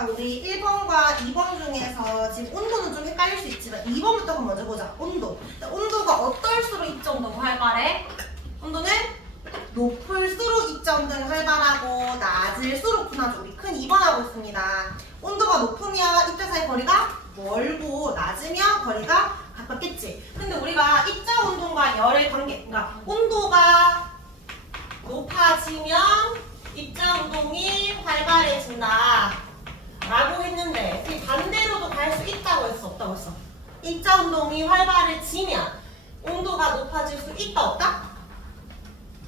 자, 우리 1번과 2번 중에서 지금 온도는 좀 헷갈릴 수 있지만 2번부터 한번 먼저 보자. 온도. 온도가 어떨수록 입자운동이 활발해? 온도는 높을수록 입자운동이 활발하고 낮을수록 둔하죠. 우리 큰 2번 하고 있습니다. 온도가 높으면 입자 사이 거리가 멀고 낮으면 거리가 가깝겠지. 근데 우리가 입자운동과 열의 관계, 그러니까 온도가 높아지면 입자운동이 활발해진다 라고 했는데 반대로도 갈 수 있다고 했어? 없다고 했어? 입자운동이 활발해지면 온도가 높아질 수 있다 없다?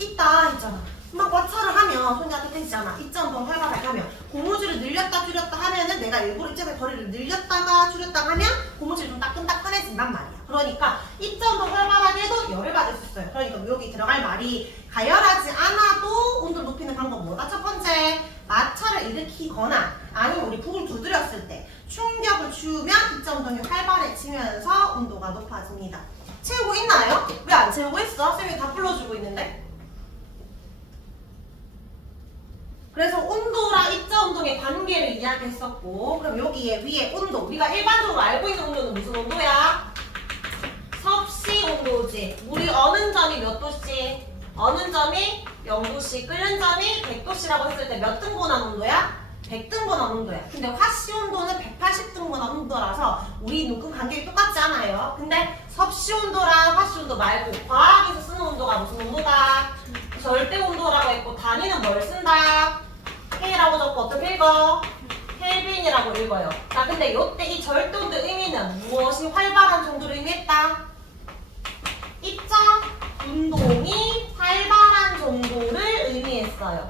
있다 했잖아. 막 마찰을 하면 손이 따뜻해지잖아. 입자운동 활발하게 하면 고무줄을 늘렸다 줄였다 하면은 내가 일부러 입자의 거리를 늘렸다가 줄였다가 하면 고무줄이 좀 따끈따끈해진단 말이야. 그러니까 입자운동 활발하게 해도 열을 받을 수 있어요. 그러니까 여기 들어갈 말이 가열하지 않아도 온도를 높이는 방법 뭐다? 첫 번째, 마찰을 일으키거나 아니면 우리 북을 두드렸을 때 충격을 주면 입자운동이 활발해지면서 온도가 높아집니다. 채우고 있나요? 왜 안 채우고 있어? 쌤이 다 불러주고 있는데. 그래서 온도랑 입자운동의 관계를 이야기했었고, 그럼 여기에 위에 온도, 우리가 일반적으로 알고 있는 온도는 무슨 온도야? 섭씨 온도지. 물이 어는 점이 몇 도씨? 어는 점이 0도씨, 끓는 점이 100도씨라고 했을 때 몇 등분한 온도야? 100등분한 온도야. 근데 화씨 온도는 180등분한 온도라서 우리 눈금 간격이 똑같지 않아요. 근데 섭씨 온도랑 화씨 온도 말고 과학에서 쓰는 온도가 무슨 온도다? 절대 온도라고 했고 단위는 뭘 쓴다? K라고 적고 어떻게 읽어? 켈빈이라고 읽어요. 자, 근데 요때 이 절대 온도 의미는 무엇이 활발한 정도를 의미했다? 입자 운동이 활발한 정도를 의미했어요.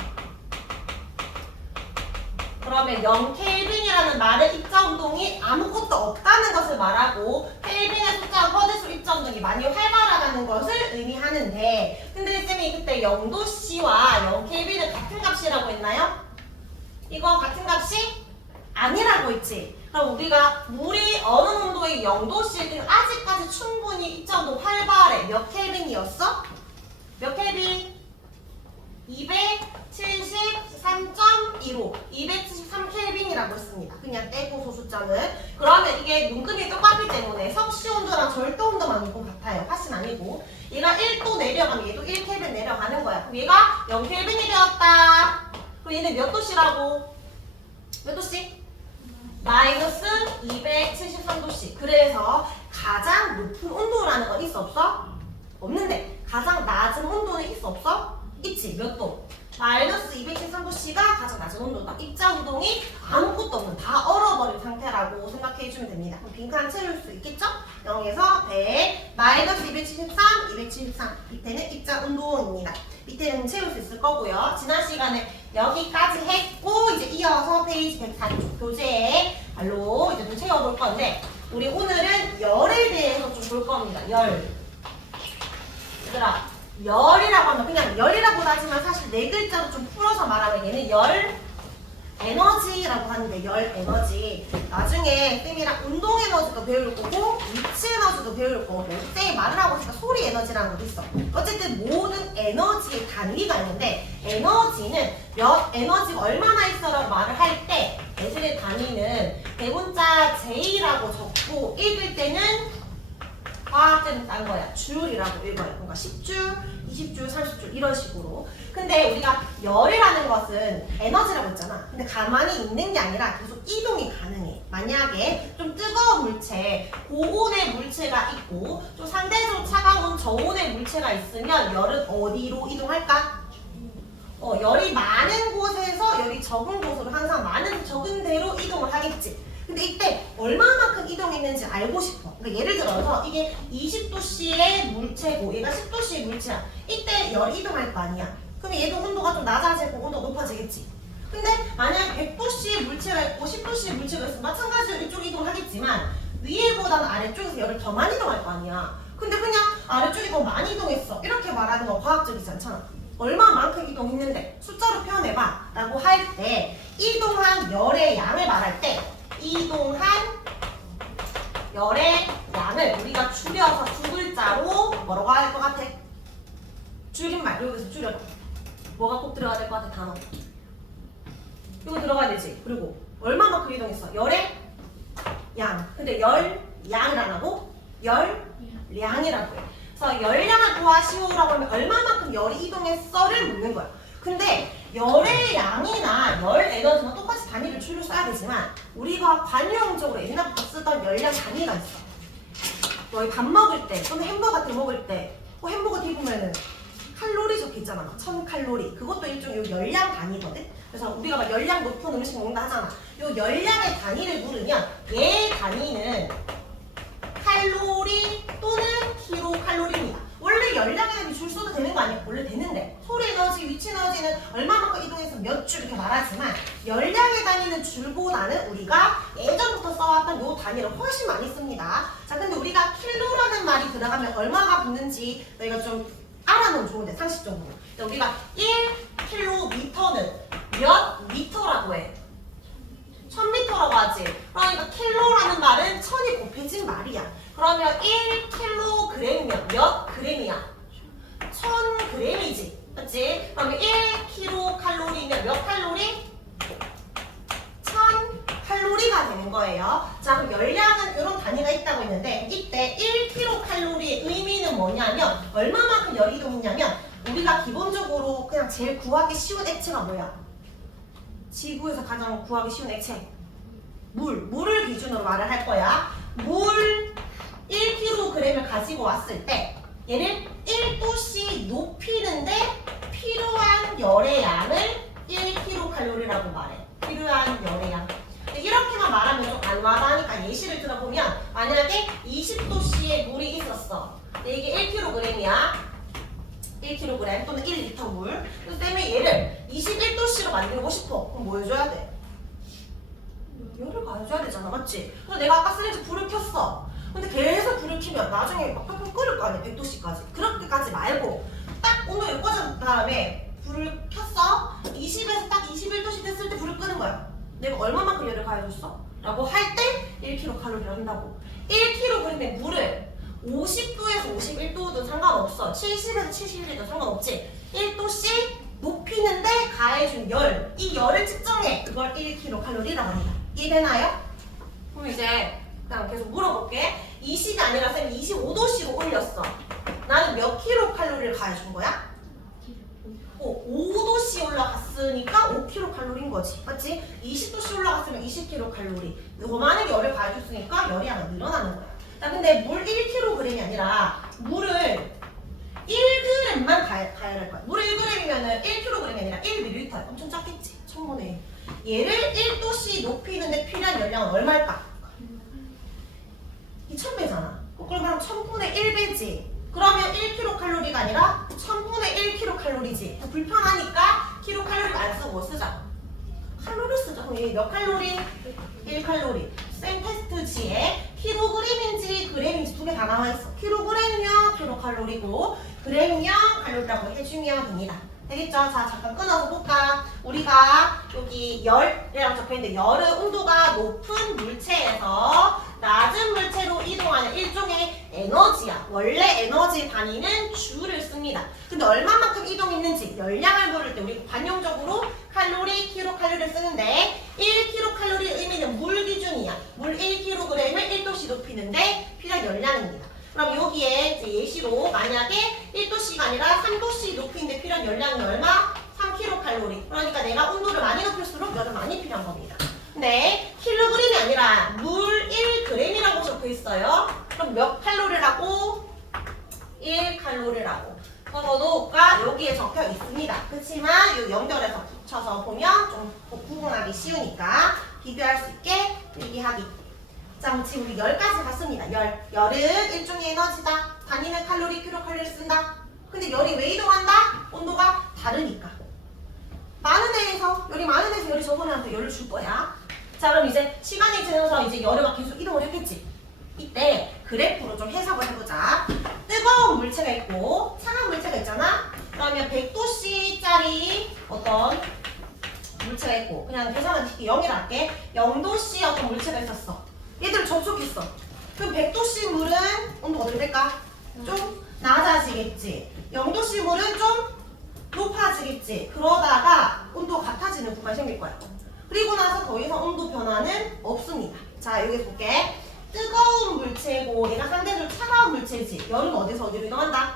그러면 0켈빈이라는 말은 입자운동이 아무것도 없다는 것을 말하고 켈빈의 숫자가 커질수록 입자운동이 많이 활발하다는 것을 의미하는데, 근데 쌤이 그때 0도씨와 0켈빈은 같은 값이라고 했나요? 이거 같은 값이 아니라고 했지. 그럼 우리가 물이 어느 온도의 0도씨일 때는 아직까지 충분히 입자운동 활발해. 몇 켈빈이었어? 몇 켈빈? 273.15 273켈빈이라고 했습니다. 그냥 떼고 소수점은. 그러면 이게 눈금이 똑같기 때문에 섭씨 온도랑 절대 온도만 조금 같아요. 화씨는 아니고. 얘가 1도 내려가면 얘도 1켈빈 내려가는 거야. 그럼 얘가 0켈빈이 되었다. 그럼 얘는 몇 도씨라고? 몇 도씨? 마이너스 273도씨. 그래서 가장 높은 온도라는 건 있어 없어? 없는데 가장 낮은 온도는 있어 없어? 있지. 몇 도? 마이너스 273도씨가 가장 낮은 온도다. 입자운동이 아무것도 없는 다 얼어버린 상태라고 생각해주면 됩니다. 그럼 빈칸 채울 수 있겠죠? 0에서 100, 마이너스 273, 273 밑에는 입자운동입니다. 밑에는 채울 수 있을 거고요. 지난 시간에 여기까지 했고 이제 이어서 페이지 104쪽 교재에 발로 이제 좀 채워볼 건데, 우리 오늘은 열에 대해서 좀 볼 겁니다. 열. 얘들아, 열이라고 하면 그냥 열이라고 하지만 사실 네 글자로 좀 풀어서 말하면 얘는 열 에너지라고 하는데, 열 에너지. 나중에 쌤이랑 운동 에너지도 배울 거고 위치 에너지도 배울 거고, 쌤이 말을 하고 있으니까 소리 에너지라는 것도 있어. 어쨌든 모든 에너지의 단위가 있는데, 에너지는 몇 에너지가 얼마나 있어라고 말을 할 때 예술의 단위는 대문자 J라고 적고 읽을 때는 과학자는 딴 거야. 줄이라고 읽어요. 그러니까 10줄, 20줄, 30줄 이런 식으로. 근데 우리가 열이라는 것은 에너지라고 했잖아. 근데 가만히 있는 게 아니라 계속 이동이 가능해. 만약에 좀 뜨거운 물체, 고온의 물체가 있고 좀 상대적으로 차가운 저온의 물체가 있으면 열은 어디로 이동할까? 열이 많은 곳에서 열이 적은 곳으로 항상 많은 적은 대로 이동을 하겠지. 근데 이때 얼마만큼 이동했는지 알고 싶어. 그러니까 예를 들어서 이게 20도씨의 물체고 얘가 10도씨의 물체야. 이때 열이 이동할 거 아니야. 그럼 얘도 온도가 좀 낮아지고 온도가 높아지겠지. 근데 만약에 100도씨의 물체가 있고 10도씨의 물체가 있으면 마찬가지로 이쪽 이동하겠지만 위에보다는 아래쪽에서 열을 더 많이 이동할 거 아니야. 근데 그냥 아래쪽이 더 많이 이동했어. 이렇게 말하는 건 과학적이지 않잖아. 얼마만큼 이동했는데 숫자로 표현해봐 라고 할 때 이동한 열의 양을 말할 때 이동한 열의 양을 우리가 줄여서 두 글자로 뭐라고 할 것 같아? 줄임말. 여기서 줄여라. 뭐가 꼭 들어가야 될 것 같아? 단어. 이거 들어가야 되지. 그리고 얼마만큼 이동했어? 열의 양. 근데 열양을 안 하고 열량이라고 해. 그래서 열량을 구하시오라고 하면 얼마만큼 열이 이동했어를 묻는 거야. 근데 열의 양이나 열 에너지는 똑같이 단위를 줄을 써야 되지만 우리가 관용적으로 옛날부터 쓰던 열량 단위가 있어. 너희 밥 먹을 때 또는 햄버거 같은 거 먹을 때 햄버거 뒤보면은 칼로리 적혀있잖아. 1000칼로리. 그것도 일종의 열량 단위거든. 그래서 우리가 막 열량 높은 음식 먹는다 하잖아. 요 열량의 단위를 물으면 얘 단위는 칼로리 또는 킬로칼로리입니다. 원래 열량의 단위 줄 써도 되는 거 아니야? 원래 되는데 소리 에너지, 위치 에너지는 얼마만큼 이동해서 몇 줄 이렇게 말하지만 열량의 단위는 줄보다는 우리가 예전부터 써왔던 요 단위를 훨씬 많이 씁니다. 자, 근데 우리가 킬로라는 말이 들어가면 얼마가 붙는지 너희가 좀 알아놓으면 좋은데 상식적으로. 우리가 1km는 몇 미터라고 해? 1000m라고 하지. 그러니까 킬로라는 말은 1000이 곱해진 말이야. 그러면 1kg이면 몇 그램이야? 1000g이지. 맞지? 그러면 1kcal면 몇 칼로리? 1000칼로리가 되는 거예요. 자, 그럼 열량은 이런 단위가 있다고 했는데 이때 1kcal의 의미는 뭐냐면 얼마만큼 열이 이동했냐면 우리가 기본적으로 그냥 제일 구하기 쉬운 액체가 뭐야? 지구에서 가장 구하기 쉬운 액체. 물을 기준으로 말을 할 거야. 물 1kg을 가지고 왔을 때 얘를 1도씨 높이는데 필요한 열의 양을 1kcal라고 말해. 필요한 열의 양. 이렇게만 말하면 좀 안 와닿으니까 예시를 들어보면 만약에 20도씨의 물이 있었어. 근데 이게 1kg이야. 1kg 또는 1리터 물. 그래서 때문에 얘를 21도씨로 만들고 싶어. 그럼 뭐 해줘야 돼? 열을 가해줘야 되잖아. 맞지? 그래서 내가 아까 쓰레기 불을 켰어. 근데 계속 불을 켜면 나중에 막 팍팍 끓을 거 아니야. 100도씨까지. 그렇게까지 말고 딱 온도가 꺼진 다음에 불을 켰어. 20에서 딱 21도씨 됐을 때 불을 끄는 거야. 내가 얼마만큼 열을 가해줬어? 라고 할 때 1kcal를 한다고. 1kg의 물을 50도에서 51도든 상관없어. 70에서 71도든 상관없지. 1도씩 높이는데 가해준 열. 이 열을 측정해. 그걸 1kcal라고 합니다. 이해되나요? 그럼 이제 그냥 계속 물어볼게. 20이 아니라 쌤 25도씨로 올렸어. 나는 몇 킬로칼로리를 가해준 거야? 5도씨 올라갔으니까 5kcal인 거지. 맞지? 20도씨 올라갔으면 20kcal. 더 많은 열을 가해줬으니까 열이 하나 늘어나는 거야. 자, 근데 물 1kg이 아니라 물을 1g만 가열할 거야. 물 1g이면은 1kg이 아니라 1ml. 엄청 작겠지? 1000분의 1. 얘를 1도씨 높이는데 필요한 열량은 얼마일까? 2000배잖아. 그러면 1000분의 1배지. 그러면 1kcal가 아니라 1000분의 1kcal지. 불편하니까 킬로칼로리 안 쓰고 뭐 쓰자? 칼로리 쓰자. 그럼 얘 몇 칼로리? 1칼로리. 쌤 테스트지에 킬로그램인지 그램인지 두 개 다 나와 있어. 킬로그램이면 킬로칼로리고 그램이면 칼로리라고 해주면 됩니다. 되겠죠? 자, 잠깐 끊어서 볼까? 우리가 여기 열이라고 적혀있는데 열은 온도가 높은 물체에서 낮은 물체로 이동하는 일종의 에너지야. 원래 에너지 단위는 줄을 씁니다. 근데 얼마만큼 이동했는지 열량을 물을 때 우리 관용적으로 칼로리, 킬로칼로리를 쓰는데 1kcal의 의미는 물 기준이야. 물 1kg을 1도씨 높이는데 필요한 열량입니다. 그럼 여기에 이제 예시로 만약에 1도씨가 아니라 3도씨 높이는데 필요한 열량이 얼마? 3kcal. 그러니까 내가 온도를 많이 높일수록 열은 많이 필요한 겁니다. 근데 킬로그램이 아니라 물 1g이라고 적혀 있어요. 그럼 몇 칼로리라고? 1칼로리라고. 번호가 여기에 적혀 있습니다. 그렇지만 이 연결해서 붙여서 보면 좀 구분하기 쉬우니까 비교할 수 있게 얘기하기. 자, 지금 우리 열까지 봤습니다. 열은 일종의 에너지다. 단위는 칼로리, 킬로칼로리를 쓴다. 근데 열이 왜 이동한다? 온도가 다르니까. 많은 데에서 열이 많은 데서 열이 적은 애한테 열을 줄 거야. 자, 그럼 이제 시간이 지나서 이제 열이 막 계속 이동을 했겠지. 이때 그래프로 좀 해석을 해보자. 뜨거운 물체가 있고 차가운 물체가 있잖아. 그러면 100도씨짜리 어떤 물체가 있고 그냥 계산하기 쉽게 0이라 할게. 0도씨 어떤 물체가 있었어. 얘들 접촉했어. 그럼 100도씨 물은 온도가 어떻게 될까? 좀 낮아지겠지. 0도씨 물은 좀 높아지겠지. 그러다가 온도가 같아지는 구간이 생길 거야. 그리고 나서 더 이상 온도 변화는 없습니다. 자, 여기 볼게. 뜨거운 물체고 얘가 상대적으로 차가운 물체지. 열은 어디서 어디로 이동한다?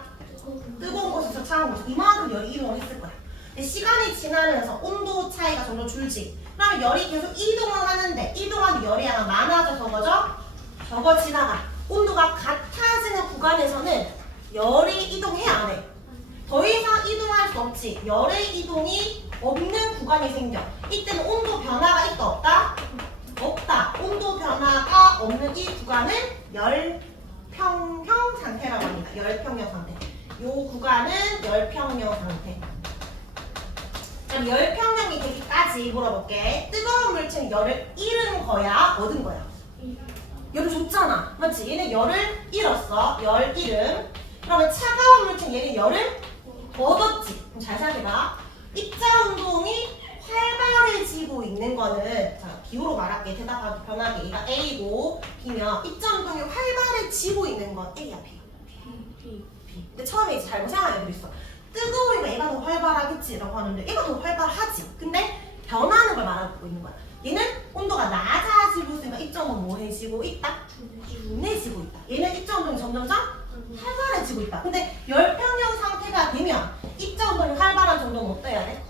뜨거운 곳에서 차가운 곳. 이만큼 열이 이동을 했을 거야. 근데 시간이 지나면서 온도 차이가 점점 줄지. 그러면 열이 계속 이동을 하는데 이동하는 열이 하나 많아져 적어져? 적어지다가 온도가 같아지는 구간에서는 열이 이동해 안 해? 더 이상 이동할 수 없지. 열의 이동이 없는 구간이 생겨. 이때는 온도 변화가 있다 없다? 없다. 온도 변화가 없는 이 구간은 열평형 상태라고 합니다. 열평형 상태. 이 구간은 열평형 상태. 그럼 열평형이 되기까지 물어볼게. 뜨거운 물체는 열을 잃은 거야? 얻은 거야? 열을 줬잖아. 맞지? 얘는 열을 잃었어. 열 잃음. 그러면 차가운 물체는 얘는 열을 얻었지. 그럼 잘 생각해봐. 입자 운동이 활발해지고 있는 거는, 자, B로 말할게. 대답하기 편하게. 얘가 A고 B면 입자 운동이 활발해지고 있는 건 A야, B. B. 근데 처음에 이제 잘못 생각한 애들이 있어. 뜨거우니까 얘가 더 활발하겠지라고 하는데 얘가 더 활발하지. 근데 변하는 걸 말하고 있는 거야. 얘는 온도가 낮아지고 있으니까 입자 운동이 뭐해지고 있다? 둔해지고 있다. 얘는 입자 운동이 점점점 활발해지고 있다. 근데 열평형 상태가 되면 입자 운동이 활발한 정도는 어때야 돼?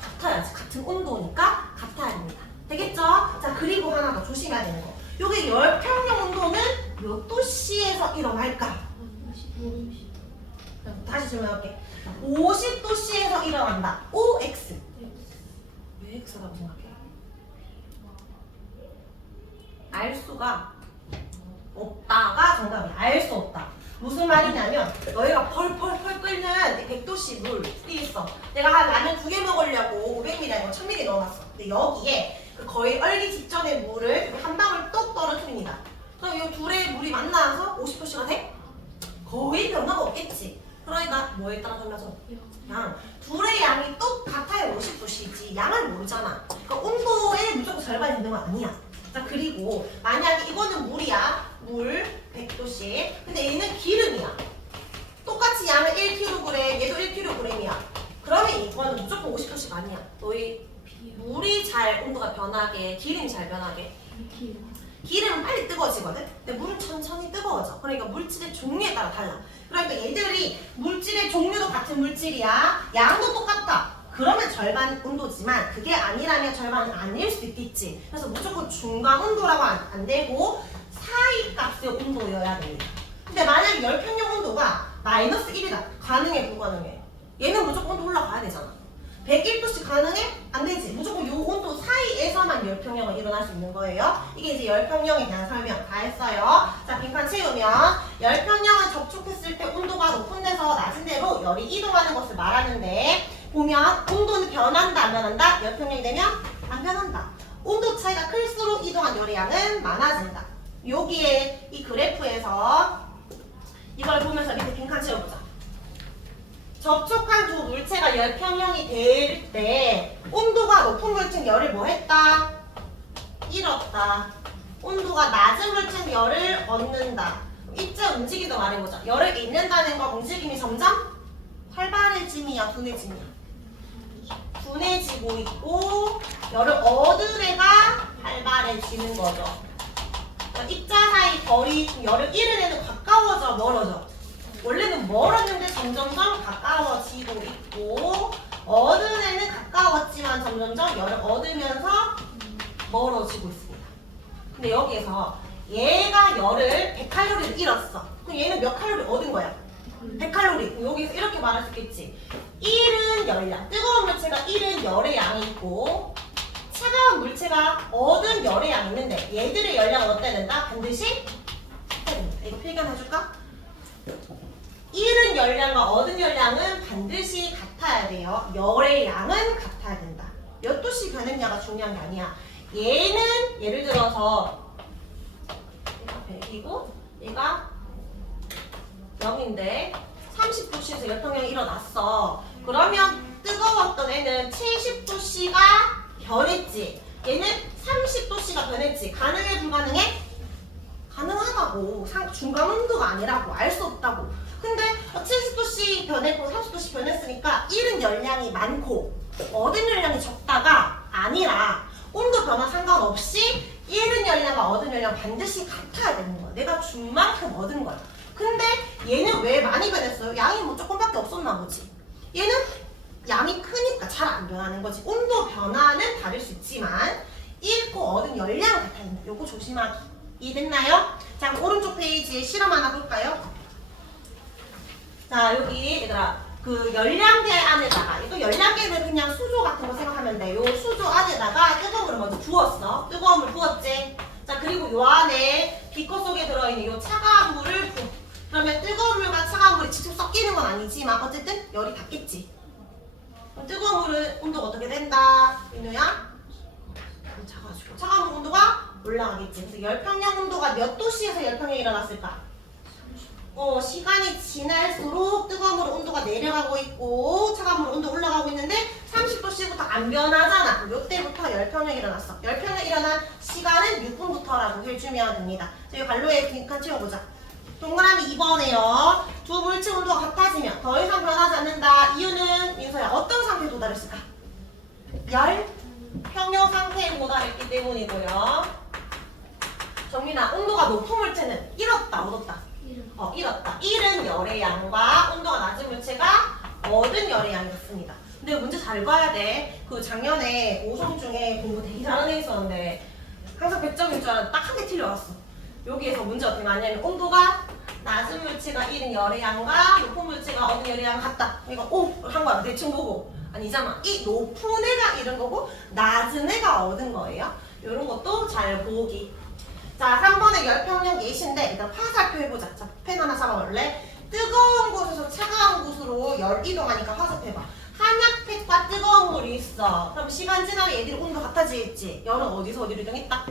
같아야지. 같은 온도니까 같아야 됩니다. 되겠죠? 자, 그리고 하나 더 조심해야 되는 거. 요게 열평형 온도는 몇 도씨에서 일어날까? 다시 질문할게. 50도씨에서 일어난다. OX. 왜 X라고 생각해? 알 수가 없다가 정답이야. 알 수 없다. 무슨 말이냐면 너희가 펄펄펄 끓는 100도씨 물이 있어. 내가 한 라면 2개 먹으려고 500ml 아니고 1000ml 넣어놨어. 근데 여기에 그 거의 얼기 직전의 물을 한 방울 똑 떨어뜨립니다. 그럼 이 둘의 물이 만나서 50도씨가 돼? 거의 변화가 없겠지. 그러니까 뭐에 따라 달라져? 양. 둘의 양이 똑같아야 50도씨지. 양을 모르잖아. 그러니까 온도에 무조건 절반이 되는 건 아니야. 자, 그리고 만약에 이거는 물이야. 물 100도씨. 근데 얘는 기름이야. 똑같이 양은 1kg, 얘도 1kg이야. 그러면 이거는 무조건 50도씨가 아니야. 너희 물이 잘 온도가 변하게, 기름이 잘 변하게. 기름은 빨리 뜨거워지거든? 근데 물은 천천히 뜨거워져. 그러니까 물질의 종류에 따라 달라. 그러니까 얘들이 물질의 종류도 같은 물질이야. 양도 똑같다. 그러면 절반 온도지만 그게 아니라면 절반은 아닐 수도 있겠지. 그래서 무조건 중간 온도라고 안 되고 사이 값의 온도여야 됩니다. 근데 만약에 열평형 온도가 마이너스 1이다. 가능해, 불가능해? 얘는 무조건 온도 올라가야 되잖아. 101도씨 가능해? 안 되지. 무조건 요 온도 사이에서만 열평형은 일어날 수 있는 거예요. 이게 이제 열평형에 대한 설명 다 했어요. 자, 빈칸 채우면 열평형은 접촉했을 때 온도가 높은 데서 낮은 데로 열이 이동하는 것을 말하는데 보면 온도는 변한다, 안 변한다? 열평형이 되면 안 변한다. 온도 차이가 클수록 이동한 열의 양은 많아진다. 여기에 이 그래프에서 이걸 보면서 밑에 빈칸 채워보자. 접촉한 두 물체가 열평형이 될 때 온도가 높은 물체는 열을 뭐 했다? 잃었다. 온도가 낮은 물체는 열을 얻는다. 입자 움직이도 말해보자. 열을 잃는다는 건 움직임이 점점 활발해짐이야, 둔해짐이야? 둔해지고 있고 열을 얻은 애가 활발해지는 거죠. 그러니까 입자 사이 거리, 열을 잃은 애는 가까워져, 멀어져? 원래는 멀었는데 점점점 가까워지고 있고 얻은 애는 가까웠지만 점점점 열을 얻으면서 멀어지고 있습니다. 근데 여기에서 얘가 열을 100칼로리를 잃었어. 그럼 얘는 몇 칼로리 얻은 거야? 100칼로리. 여기서 이렇게 말할 수 있겠지. 잃은 열량. 뜨거운 물체가 잃은 열의 양이 있고 차가운 물체가 얻은 열의 양이 있는데 얘들의 열량은 어때야 된다? 반드시 같아야 된다. 이거 필기해줄까? 잃은 열량과 얻은 열량은 반드시 같아야 돼요. 열의 양은 같아야 된다. 몇 도씩 변했냐가 중요한 게 아니야. 얘는 예를 들어서 얘가 100이고 얘가 0인데 30도씨에서 열평형이 일어났어. 그러면 뜨거웠던 애는 70도씨가 변했지. 얘는 30도씨가 변했지. 가능해, 불가능해? 가능하다고. 중간 온도가 아니라고. 알 수 없다고. 근데 70도씨 변했고 30도씨 변했으니까 잃은 열량이 많고 얻은 열량이 적다가 아니라 온도 변화 상관없이 잃은 열량과 얻은 열량 반드시 같아야 되는 거야. 내가 준 만큼 얻은 거야. 근데 얘는 왜 많이 변했어요? 양이 뭐 조금밖에 없었나 보지. 얘는 양이 크니까 잘 안 변하는 거지. 온도 변화는 다를 수 있지만 잃고 얻은 열량은 같아야 된다. 요거 조심하기. 이해됐나요? 자, 그럼 오른쪽 페이지에 실험 하나 볼까요? 자, 여기 얘들아 그 열량계 안에다가 이거 열량계는 그냥 수조 같은 거 생각하면 돼. 요 수조 안에다가 뜨거운 물을 먼저 부었어. 뜨거운 물 부었지? 자, 그리고 요 안에 비커 속에 들어있는 요 차가운 물을 부어. 그러면 뜨거운 물과 차가운 물이 직접 섞이는 건 아니지만 어쨌든 열이 닿겠지. 그럼 뜨거운 물은 온도가 어떻게 된다? 민우야? 작아지고 차가운 물 온도가 올라가겠지. 그래서 열평형 온도가 몇 도씨에서 열평형이 일어났을까? 시간이 지날수록 뜨거운 물 온도가 내려가고 있고 차가운 물 온도 올라가고 있는데 30도씨부터 안 변하잖아. 이때부터 열평형이 일어났어. 열평형이 일어난 시간은 6분부터라고 해주면 됩니다. 저희 관로에 빈칸 채워보자. 동그라미 2번에요. 두 물체 온도가 같아지면 더 이상 변하지 않는다. 이유는 민서야 어떤 상태에 도달했을까? 열평형 상태에 도달했기 때문이고요. 정민아, 온도가 높은 물체는 잃었다, 얻었다? 잃었다. 잃은 열의 양과 온도가 낮은 물체가 얻은 열의 양이었습니다. 근데 문제 잘 봐야 돼. 그 작년에 오성 중에 공부 되게 잘하는 애 있었는데 항상 100점인 줄 알았는데 딱 한 개 틀려왔어. 여기에서 문제 어떻게 나냐면 온도가 낮은 물체가 잃은 열의 양과 높은 물체가 얻은 열의 양 같다. 그러니까 한 거야. 대충 보고. 아니잖아. 이 높은 애가 잃은 거고 낮은 애가 얻은 거예요. 이런 것도 잘 보기. 자, 3번의 열평형 예시인데 일단 화살표 해보자. 자, 펜 하나 잡아볼래? 뜨거운 곳에서 차가운 곳으로 열 이동하니까 화살표 해봐. 한약팩과 뜨거운 물이 있어. 그럼 시간 지나면 얘들이 온도 같아지겠지? 열은 어디서 어디로 이동했다?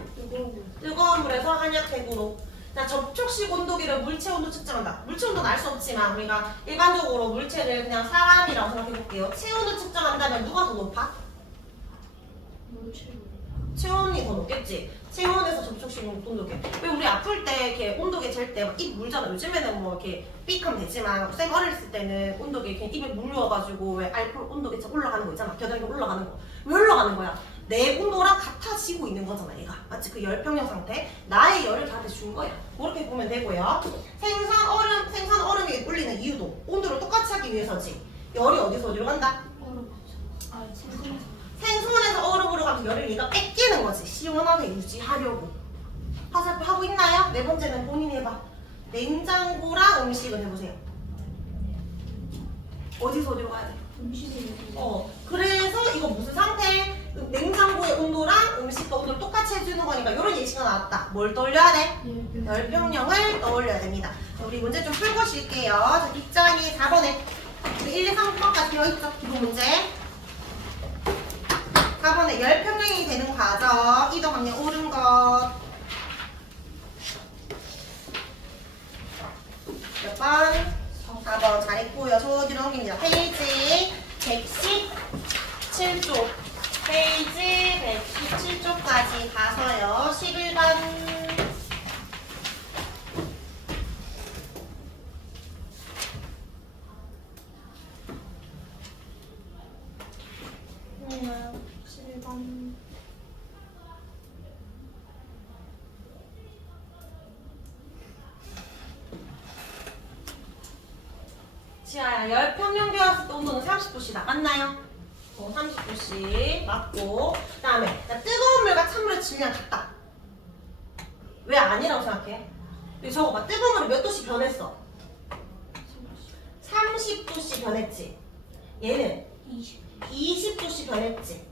뜨거운 물에서 한약팩으로. 자, 접촉식 온도계를 물체 온도 측정한다. 물체 온도는 알 수 없지만 우리가 일반적으로 물체를 그냥 사람이라고 생각해볼게요. 체온을 측정한다면 누가 더 높아? 체온이 더 높겠지? 체온에서 접촉식 온도계. 왜 우리 아플 때 이렇게 온도계 잴 때 입 물잖아. 요즘에는 뭐 이렇게 삑하면 되지만 쌤 어렸을 때는 온도계 이렇게 입에 물려가지고 왜 알코올 온도계 올라가는 거 있잖아. 겨드랑이 올라가는 거. 왜 올라가는 거야? 내 온도랑 같아지고 있는 거잖아, 얘가. 마치 그 열평형 상태. 나의 열을 다한테 준 거야. 그렇게 보면 되고요. 생선 얼음이 울리는 이유도 온도를 똑같이 하기 위해서지. 열이 어디서 어디로 간다? 생선에서 얼음으로 가면 열을 얘가 뺏기는 거지. 시원하게 유지하려고. 화살표 하고 있나요? 네 번째는 본인이 해봐. 냉장고랑 음식을 해보세요. 어디서 어디로 가야 돼? 그래서 이거 무슨 상태? 냉장고의 온도랑 음식과 온도를 똑같이 해주는 거니까 이런 예시가 나왔다. 뭘 떠올려야 돼? 열평형을 떠올려야 됩니다. 자, 우리 문제 좀 풀고 쉴게요. 자, 뒷장이 4번에 1, 2, 3번까지 되어있죠? 기본 문제. 4번에 열평형이 되는 과정, 이동 확률 옳은 것. 몇 번? 4번 잘했고요. 저기로 넘깁니다. 페이지 117쪽. 페이지 117쪽까지 가서요. 11번. 지아야, 열평형 되었을 때 온도는 30도씨다. 맞나요? 30도씨 맞고. 그 다음에 뜨거운 물과 찬물의 질량 같다. 왜 아니라고 생각해? 여기 저거 봐. 뜨거운 물이 몇 도씨 변했어? 30도씨 변했지. 얘는 20도씨 변했지.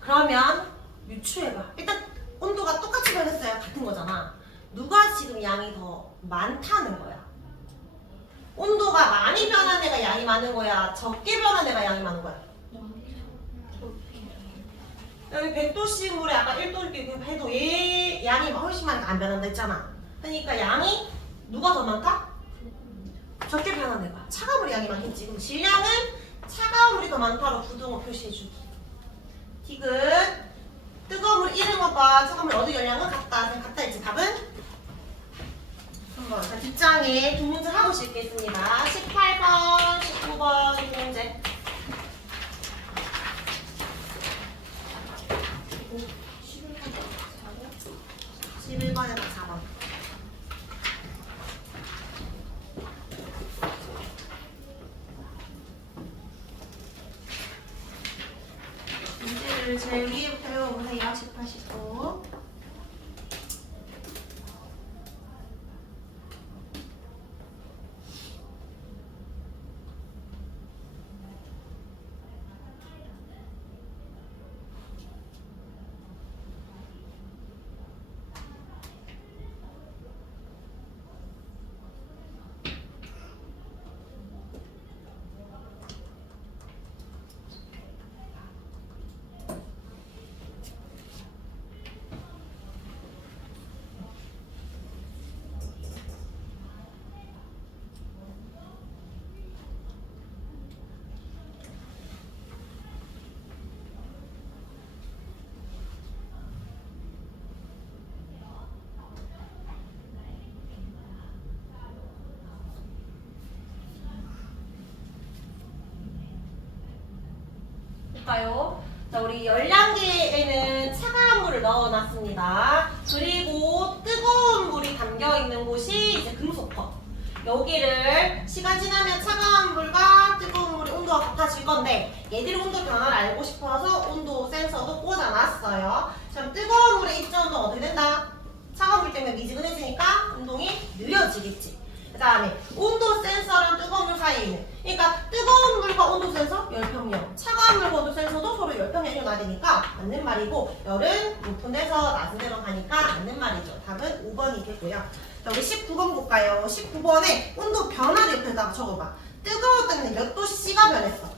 그러면 유추해봐. 일단 온도가 똑같이 변했어요. 같은 거잖아. 누가 지금 양이 더 많다는 거야? 온도가 많이 변한 애가 양이 많은 거야? 적게 변한 애가 양이 많은 거야? 여기 100도씨 물에 아까 1도 해도 얘 양이 훨씬 많이 안 변한다 했잖아. 그러니까 양이 누가 더 많다? 적게 변한 애가. 차가운 물이 양이 많겠지. 그럼 질량은 차가운 물이 더 많다로 부등호 표시해주기. 디귿. 뜨거운 물 잃은 것과 차가운 물 얻은 열량은 같다. 같다 했지. 답은? 한번 자, 뒷장에 두 문제 하고 싶겠습니다. 18번, 19번 두 문제. 11번에서 4번. 문제를 제일 위에부터 외워보세요. 18, 19. 볼까요? 자, 우리 열량계에는 차가운 물을 넣어놨습니다. 그리고 뜨거운 물이 담겨있는 곳이 이제 금속컵. 여기를 시간 지나면 차가운 물과 뜨거운 물의 온도가 같아질 건데 얘들이 온도 변화를 알고 싶어서 온도 센서도 꽂아놨어요. 그럼 뜨거운 물의 입자 온도가 어떻게 된다? 차가운 물 때문에 미지근해지니까 운동이 느려지겠지. 그 다음에 온도 센서랑 뜨거운 물 사이에 있는, 그러니까 뜨거운 물과 온도 센서 열평형, 차가운 물과 온도 센서도 서로 열평형이 맞으니까 맞는 말이고, 열은 높은 데서 낮은 데로 가니까 맞는 말이죠. 답은 5번이겠고요. 자, 우리 19번 볼까요? 19번에 온도 변화를 옆에다가 적어봐. 뜨거울 때는 몇 도씨가 변했어?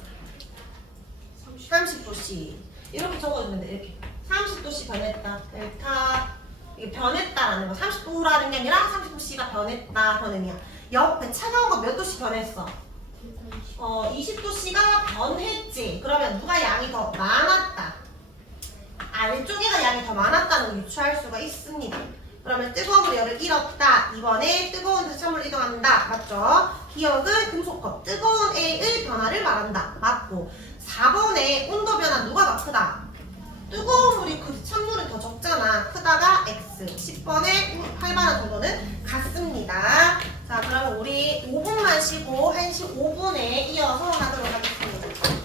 30도씨. 이렇게 적어주면 돼. 이렇게 30도씨 변했다. 델타. 이게 변했다라는 거. 30도라는 게 아니라 30도씨가 변했다 그런 의미야. 옆에 차가운 거 몇 도씨 변했어? 20도씨가 변했지. 그러면 누가 양이 더 많았다. 아래쪽에가 양이 더 많았다는 걸 유추할 수가 있습니다. 그러면 뜨거운 물의 열을 잃었다. 2번에 뜨거운 데서 찬물로 이동한다. 맞죠? 기억은 금속컵. 뜨거운 A의 변화를 말한다. 맞고. 4번에 온도 변화 누가 더 크다? 뜨거운 물이 크지 찬물은 더 적잖아. 크다가 X. 10번에 활발한 정도는 같습니다. 자, 그러면 우리 5분만 쉬고 1시 5분에 이어서 하도록 하겠습니다.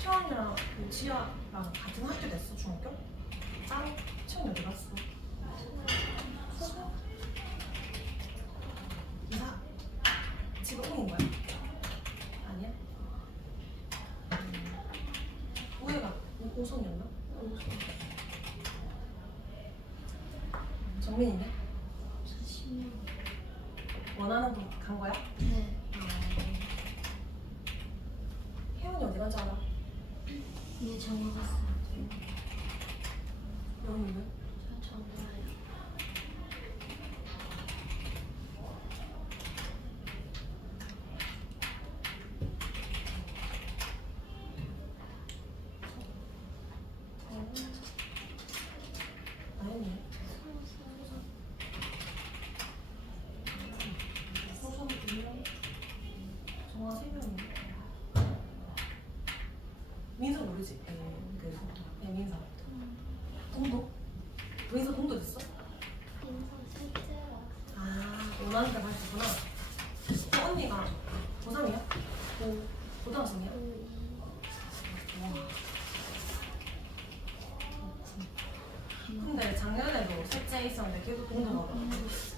채원이랑 지아랑 같은 학교 됐어, 중학교? 짱? 채원 어디 갔어? 이사? 지금 옮긴 거야? 아니야? 우애가 오송이었나? 정민이네? 10년. 원하는 곳 간 거야? 네. 혜원이 어디 간지 알아? 이게 정해졌어요. 영희는? 저 몰라요. 모르지? 배민사. 동도? 배민사 동도 됐어? 인사 실제로. 아, 원하는 데가 있구나. 언니가 고3이야? 고등학생이야? 와. 근데 작년에도 셋째 있었는데 계속 동도 가더라고.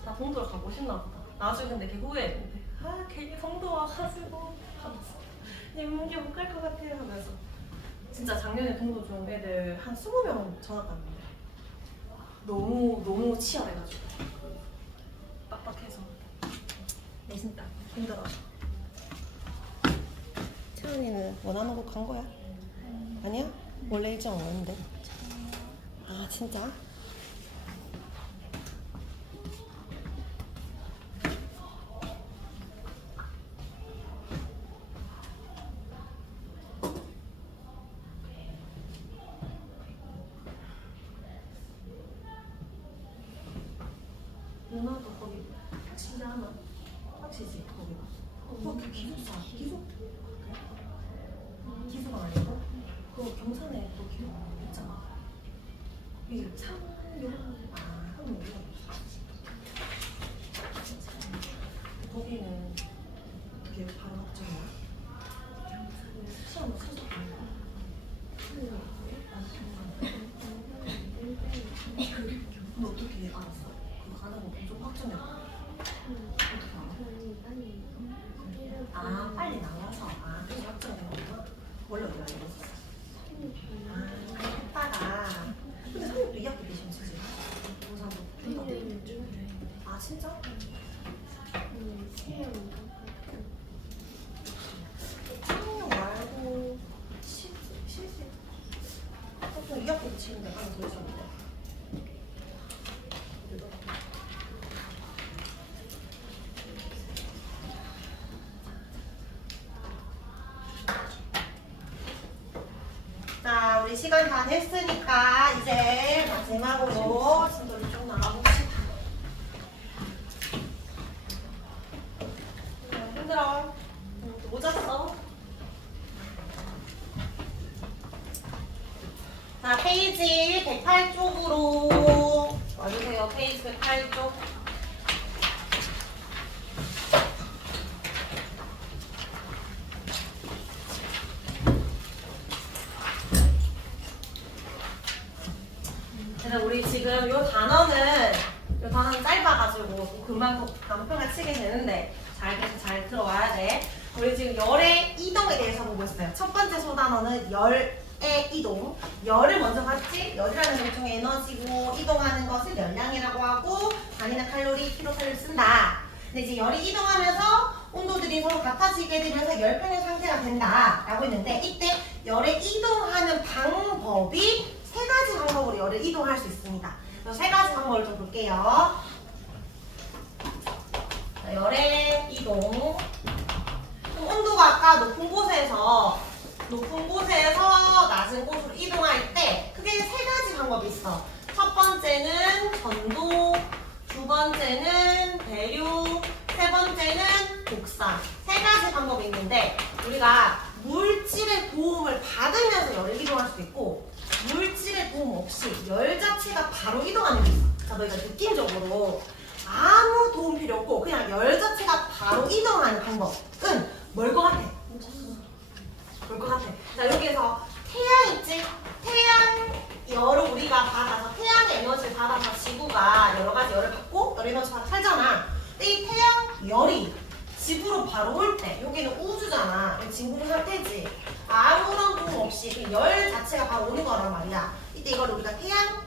나 동도를 가고 싶나 보다. 나중에 근데 걔 후회했는데 괜히 동도 와가지고 하면서 님기 못 갈 것 같아요 하면서 진짜 작년에 동도 좀 애들 한 20명 전학 갔는데 너무 치열해가지고 빡빡해서 내신다 힘들어. 채원이는 원하는 곳 간 거야? 아니야? 원래 일정 없는데. 아 진짜? 누나도 거기 확실히 하나? 확실히 거기가? 그 기숙사 기숙? 기숙은 아니고? 그 경산에 또 기숙 있잖아. 이게 창용? 아 한국 여기가 거기는 그게 바로 학점이야? 시험 수업 너 어떻게 알았어? 그거 가는 거 좀 확정됐다. 어떻게 알아? 아 빨리 나와서 그게 확정된 거구나. 원래 어디 알고 있었어? 했다가 근데 성립도 2학기 되시면 치지? 고3도 아 진짜? 성룡 말고 실습 보통 2학기 치는데 하나 더 있었는데 자, 우리 시간 다 됐으니까 이제 마지막으로 진도를 좀 나가봅시다. 힘들어. 못 잤어. 자, 페이지 108쪽으로 와주세요. 페이지 108쪽. 그래서 우리 지금 요 단어는 짧아가지고 금방 단평을 치게 되는데 잘 들어와야 돼. 우리 지금 열의 이동에 대해서 보고 있어요. 첫 번째 소단어는 열의 이동. 열을 먼저 봤지? 열이라는 것 중에 에너지고 이동하는 것을 열량이라고 하고 단위나 칼로리, 킬로칼로리 쓴다. 근데 이제 열이 이동하면서 온도들이 서로 같아지게 되면서 열평형 상태가 된다라고 했는데 이때 열의 이동하는 방법이 세 가지 방법으로 열을 이동할 수 있습니다. 그래서 세 가지 방법을 좀 볼게요. 자, 열의 이동. 온도가 아까 높은 곳에서 낮은 곳으로 이동할 때 크게 세 가지 방법이 있어. 첫 번째는 전도, 두 번째는 대류, 세 번째는 복사. 세 가지 방법이 있는데 우리가 물질의 도움을 받으면서 열을 이동할 수도 있고 물질의 도움 없이 열 자체가 바로 이동하는 게 있어. 자, 너희가 느낌적으로 아무 도움 필요 없고 그냥 열 자체가 바로 이동하는 방법은 뭘 것 같아? 뭘 것 같아? 자, 여기에서 태양 있지? 태양 열을 우리가 받아서 태양의 에너지를 받아서 지구가 여러 가지 열을 받고 열 에너지 받아 살잖아. 근데 이 태양 열이 지구로 바로 올 때 여기는 우주잖아. 진공 상태지. 아무런 도움 없이 그 열 자체가 바로 오는 거란 말이야. 이때 이걸 우리가 태양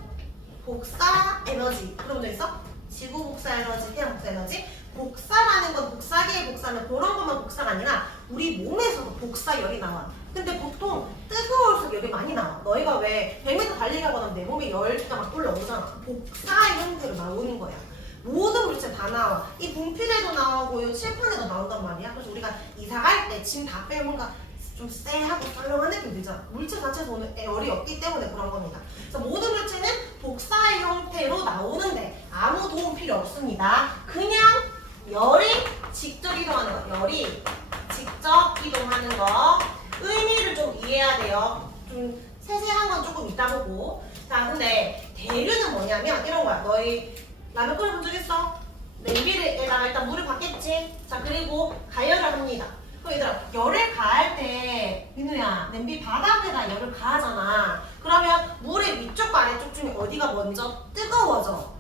복사 에너지 그런 거 있어? 지구 복사 에너지, 태양 복사 에너지. 복사라는 건 복사기의 복사는 그런 것만 복사가 아니라 우리 몸에서도 복사열이 나와. 근데 보통 뜨거울수록 열이 많이 나와. 너희가 왜 100m 달리기 하거나 내 몸에 열기가 막 올라오잖아. 복사의 형태로 나오는 거야. 모든 물질 다 나와. 이 분필에도 나오고 칠판에도 나온단 말이야. 그래서 우리가 이사 갈 때 짐 다 빼면 뭔가 좀 쎄하고 썰렁한 느낌 들잖아. 물질 자체에서 오는 열이 없기 때문에 그런 겁니다. 그래서 모든 물질은 복사의 형태로 나오는데 아무 도움 필요 없습니다. 그냥 열이 직접 이동하는 거. 열이 직접 이동하는 거. 의미를 좀 이해해야 돼요. 좀 이따 보고. 자, 근데 대류는 뭐냐면 이런 거야. 너희 라면 끓여본 적 있어? 냄비에다가 일단 물을 받겠지? 자, 그리고 가열을 합니다. 그럼 얘들아, 열을 가할 때 민우야, 냄비 바닥에다 열을 가하잖아. 그러면 물의 위쪽과 아래쪽 중에 어디가 먼저 뜨거워져?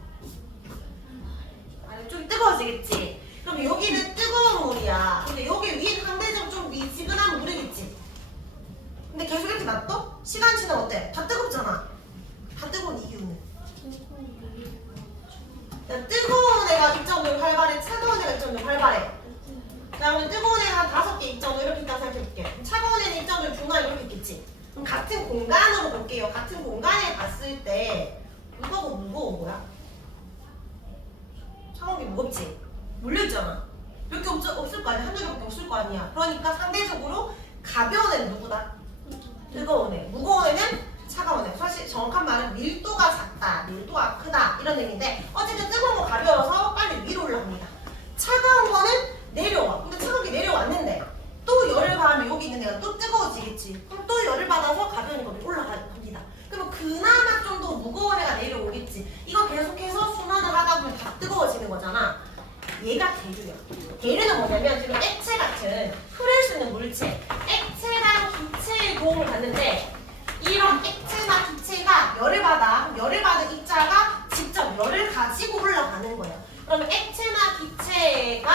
아래쪽이 뜨거워지겠지? 그럼 여기는 뜨거운 물이야. 근데 여기 위는 상대적으로 좀 미지근한 물이겠지? 근데 계속 이렇게 놔둬? 시간 지나면 어때? 다 뜨겁잖아. 다 뜨거운 이유는? 야, 뜨거운 애가 입장도 활발해, 차가운 애가 입장도 활발해. 자, 그러면 뜨거운 애가 한 5개 입장도 이렇게 있다고 생각해볼게. 차가운 애는 입장도 중간에 이렇게 있겠지. 그럼 같은 공간으로 볼게요. 같은 공간에 봤을 때 누가 더 무거운 거야? 차가운 게 무겁지? 물려있잖아. 몇 개 없을 거 아니야? 한두 개밖에 없을 거 아니야. 그러니까 상대적으로 가벼운 애는 누구다? 뜨거운 애. 무거운 애는 차가운 애. 사실 정확한 말은 밀도가 작다, 밀도가 크다 이런 의미인데 어쨌든 뜨거운 거 가벼워서 빨리 위로 올라갑니다. 차가운 거는 내려와. 근데 차가운 게 내려왔는데 또 열을 가하면 여기 있는 애가 또 뜨거워지겠지. 그럼 또 열을 받아서 가벼운 거 올라갑니다. 그러면 그나마 좀 더 무거운 애가 내려오겠지. 이거 계속해서 순환을 하다 보면 다 뜨거워지는 거잖아. 얘가 대류야. 대류는 뭐냐면 지금 액체 같은 흐를 수 있는 물체, 액체랑 기체의 도움을 받는데 이런 액체나 기체가 열을 받아. 열을 받은 입자가 직접 열을 가지고 올라가는 거예요. 그러면 액체나 기체가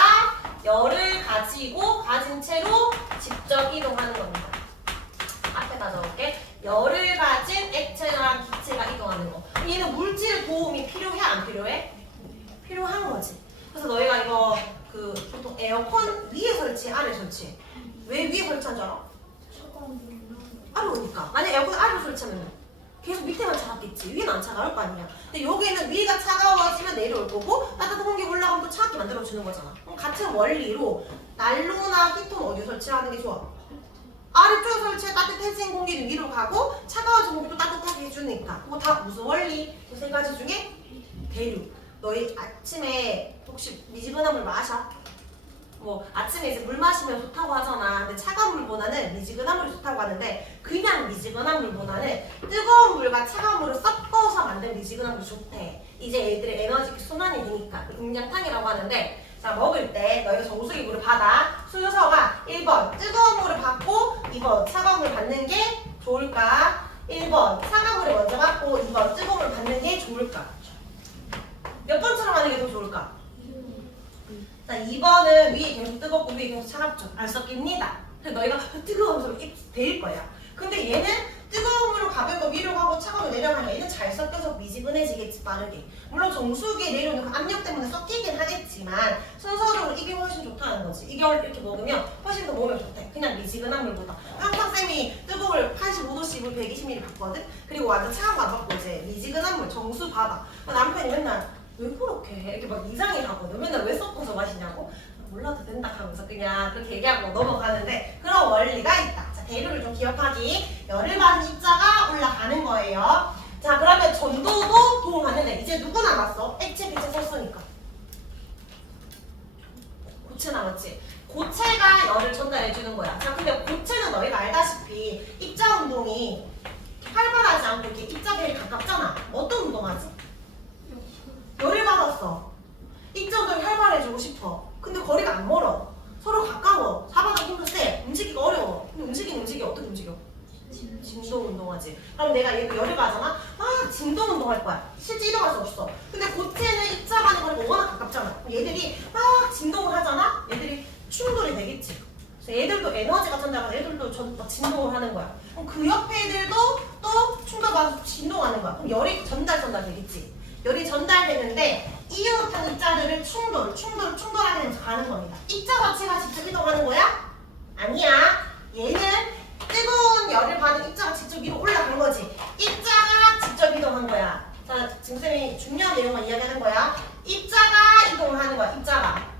열을 가진 채로 직접 이동하는 겁니다. 앞에 가져올게. 열을 가진 액체나 기체가 이동하는 거. 얘는 물질 도움이 필요해 안 필요해? 필요한 거지. 그래서 너희가 이거 보통 에어컨 위에 설치해 아래 설치해? 왜 위에 설치한 줄 알아? 아래 오니까. 만약 에어컨 아래로 설치하면 계속 밑에만 차갑겠지. 위는 안 차가울 거 아니야. 근데 여기는 위가 차가워지면 내려올 거고 따뜻한 공기 올라가면 또 차갑게 만들어주는 거잖아. 그럼 같은 원리로 난로나 히터는 어디에 설치하는 게 좋아? 아래쪽에 설치해 따뜻해진 공기는 위로 가고 차가워진 공기도 따뜻하게 해주니까. 그거 다 무슨 원리? 그 세 가지 중에 대류. 너희 아침에 혹시 미지근한 물 마셔? 뭐 아침에 이제 물 마시면 좋다고 하잖아. 근데 차가운 물보다는 미지근한 물이 좋다고 하는데 그냥 미지근한 물보다는 뜨거운 물과 차가운 물을 섞어서 만든 미지근한 물이 좋대. 이제 애들의 에너지 순환이 되니까 음양탕이라고 하는데 자 먹을 때 너희가 정수기 물을 받아. 순서가 1번 뜨거운 물을 받고 2번 차가운 물을 받는 게 좋을까? 1번 차가운 물을 먼저 받고 2번 뜨거운 물을 받는 게 좋을까? 몇 번처럼 하는 게 더 좋을까? 자, 2번은 위에 계속 뜨겁고 위에 계속 차갑죠. 안 섞입니다. 그래서 너희가 뜨거운 물로 데일 거야. 근데 얘는 뜨거운 물로 가벼운 거 위로 가고 차가운 거 내려가니까 얘는 잘 섞여서 미지근해지겠지 빠르게. 물론 정수기에 내려오는 그 압력 때문에 섞이긴 하겠지만 순서적으로 이게 훨씬 좋다는 거지. 이게 이렇게 먹으면 훨씬 더 몸에 좋대. 그냥 미지근한 물보다. 항상 쌤이 뜨거운 물 85도씨 물 120ml 받거든? 그리고 완전 차가운 거 안 받고 이제 미지근한 물 정수 받아. 남편이 맨날 왜 그렇게 해? 이렇게 막 이상해 하거든. 맨날 왜 섞어서 마시냐고? 몰라도 된다 하면서 그냥 그렇게 얘기하고 넘어가는데 그런 원리가 있다. 자, 대류를 좀 기억하기. 열을 받은 입자가 올라가는 거예요. 자, 그러면 전도도 도움하는데 이제 누구 남았어? 액체, 기체 썼으니까. 고체 남았지? 고체가 열을 전달해 주는 거야. 자, 근데 고체는 너희가 알다시피 입자 운동이 활발하지 않고 이렇게 입자 배에 가깝잖아. 어떤 운동하지? 열을 받았어. 입자운동이 활발해지고 싶어. 근데 거리가 안 멀어. 서로 가까워. 잡아가기 힘도 세. 움직이기가 어려워. 근데 움직여. 어떻게 움직여? 진동 운동하지. 그럼 내가 얘도 열을 가잖아? 진동 운동할 거야. 실제 이동할 수 없어. 근데 고체는 입자 간의 거리가 워낙 가깝잖아. 그럼 얘들이 막 진동을 하잖아? 얘들이 충돌이 되겠지. 그래서 얘들도 에너지가 전달받아 얘들도 막 진동을 하는 거야. 그럼 그 옆에 애들도 또 충돌받아서 진동하는 거야. 그럼 열이 전달되겠지. 열이 전달되는데 이웃한 입자들을 충돌하게 되면서 가는 겁니다. 입자 자체가 직접 이동하는 거야? 아니야. 얘는 뜨거운 열을 받은 입자가 직접 위로 올라간 거지. 입자가 직접 이동한 거야. 자, 지금 쌤이 중요한 내용만 이야기하는 거야. 입자가 이동을 하는 거야. 입자가.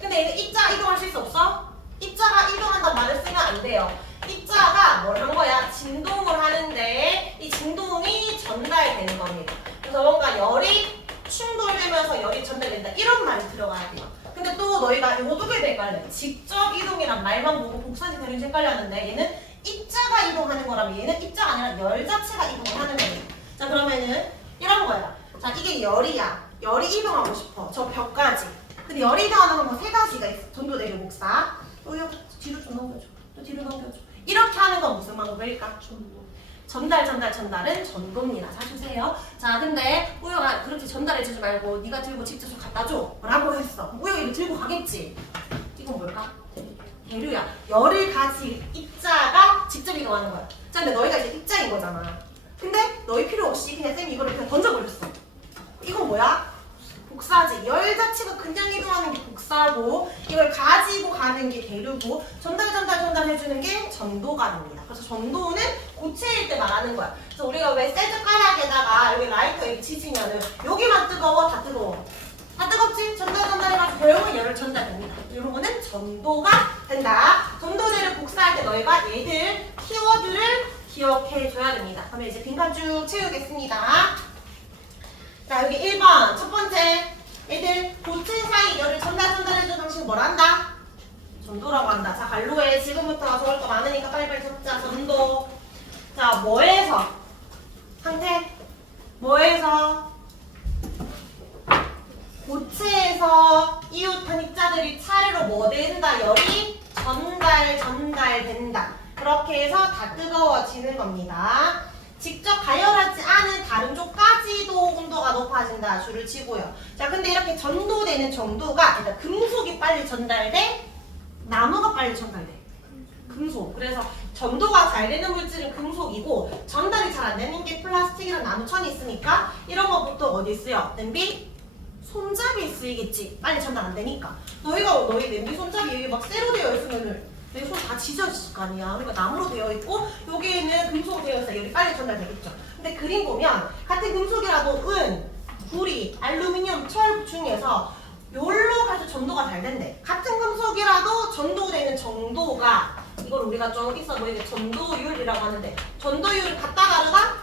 근데 얘는 입자가 이동할 수 있어 없어? 입자가 이동한다는 말을 쓰면 안 돼요. 입자가 뭘 한 거야? 진동을 하는데 이 진동이 전달되는 겁니다. 그래서 뭔가 열이 충돌되면서 열이 전달된다 이런 말이 들어가야 돼요. 근데 또 너희가 이거 어떻게 헷갈려? 직접 이동이란 말만 보고 복선이 되는지 헷갈렸는데 얘는 입자가 이동하는 거라면 얘는 입자가 아니라 열 자체가 이동을 하는 거예요. 자 그러면은 이런 거야. 자 이게 열이야. 열이 이동하고 싶어. 저 벽까지. 근데 열이 이동하는 건 뭐 세 가지가 있어. 전도, 내려, 복사. 여기 뒤로 좀 넘겨줘. 또 뒤로 넘겨줘. 이렇게 하는 건 무슨 방법일까? 전달은 전도입니다. 자 주세요. 자 근데 우영아 그렇게 전달해주지 말고 네가 들고 직접 좀 갖다 줘 라고 했어. 우영이 이거 들고 가겠지. 이건 뭘까? 대류야. 열을 가진 입자가 직접 이동하는 거야. 자 근데 너희가 이제 입자인 거잖아. 근데 너희 필요 없이 그냥 쌤이 이거를 그냥 던져버렸어. 이건 뭐야? 복사지. 열 자체가 그냥 이동하는 게 복사고 이걸 가지고 가는 게 대류고 전달해주는 게 전도가 됩니다. 그래서 전도는 고체일 때 말하는 거야. 그래서 우리가 왜 쇠젓가락에다가 여기 라이터 이렇게 치시면은 여기만 뜨거워? 다 뜨거워? 다 뜨겁지? 전달해가지고 결국은 열을 전달됩니다. 이런 거는 전도가 된다. 전도제를 복사할 때 너희가 얘들 키워드를 기억해줘야 됩니다. 그러면 이제 빈칸 쭉 채우겠습니다. 자 여기 1번 첫 번째 애들 고체 사이 열을 전달해주는 방식 뭐라 한다? 전도라고 한다. 자 갈로에 지금부터 적을 거 많으니까 빨리빨리 적자. 전도. 자 뭐에서? 상태 뭐에서? 고체에서 이웃한 입자들이 차례로 뭐 된다? 열이 전달된다. 그렇게 해서 다 뜨거워지는 겁니다. 직접 가열하지 않은 다른 쪽까지도 온도가 높아진다. 줄을 치고요. 자, 근데 이렇게 전도되는 정도가 일단 금속이 빨리 전달돼, 나무가 빨리 전달돼. 금속. 그래서 전도가 잘 되는 물질은 금속이고 전달이 잘 안 되는 게 플라스틱이랑 나무천이 있으니까 이런 거 보통 어디 쓰여? 냄비? 손잡이에 쓰이겠지. 빨리 전달 안 되니까. 너희 냄비 손잡이 여기 막 쇠로 되어 있으면은 내 손 다 지져질 거 아니야. 그러니까 나무로 되어 있고 여기에는 금속으로 되어 있어. 열이 빨리 전달되겠죠. 근데 그림 보면 같은 금속이라도 은, 구리, 알루미늄, 철 중에서 요로 가서 전도가 잘 된대. 같은 금속이라도 전도되는 정도가 이걸 우리가 좀 있어 보이게 전도율이라고 하는데 전도율이 같다 다르다?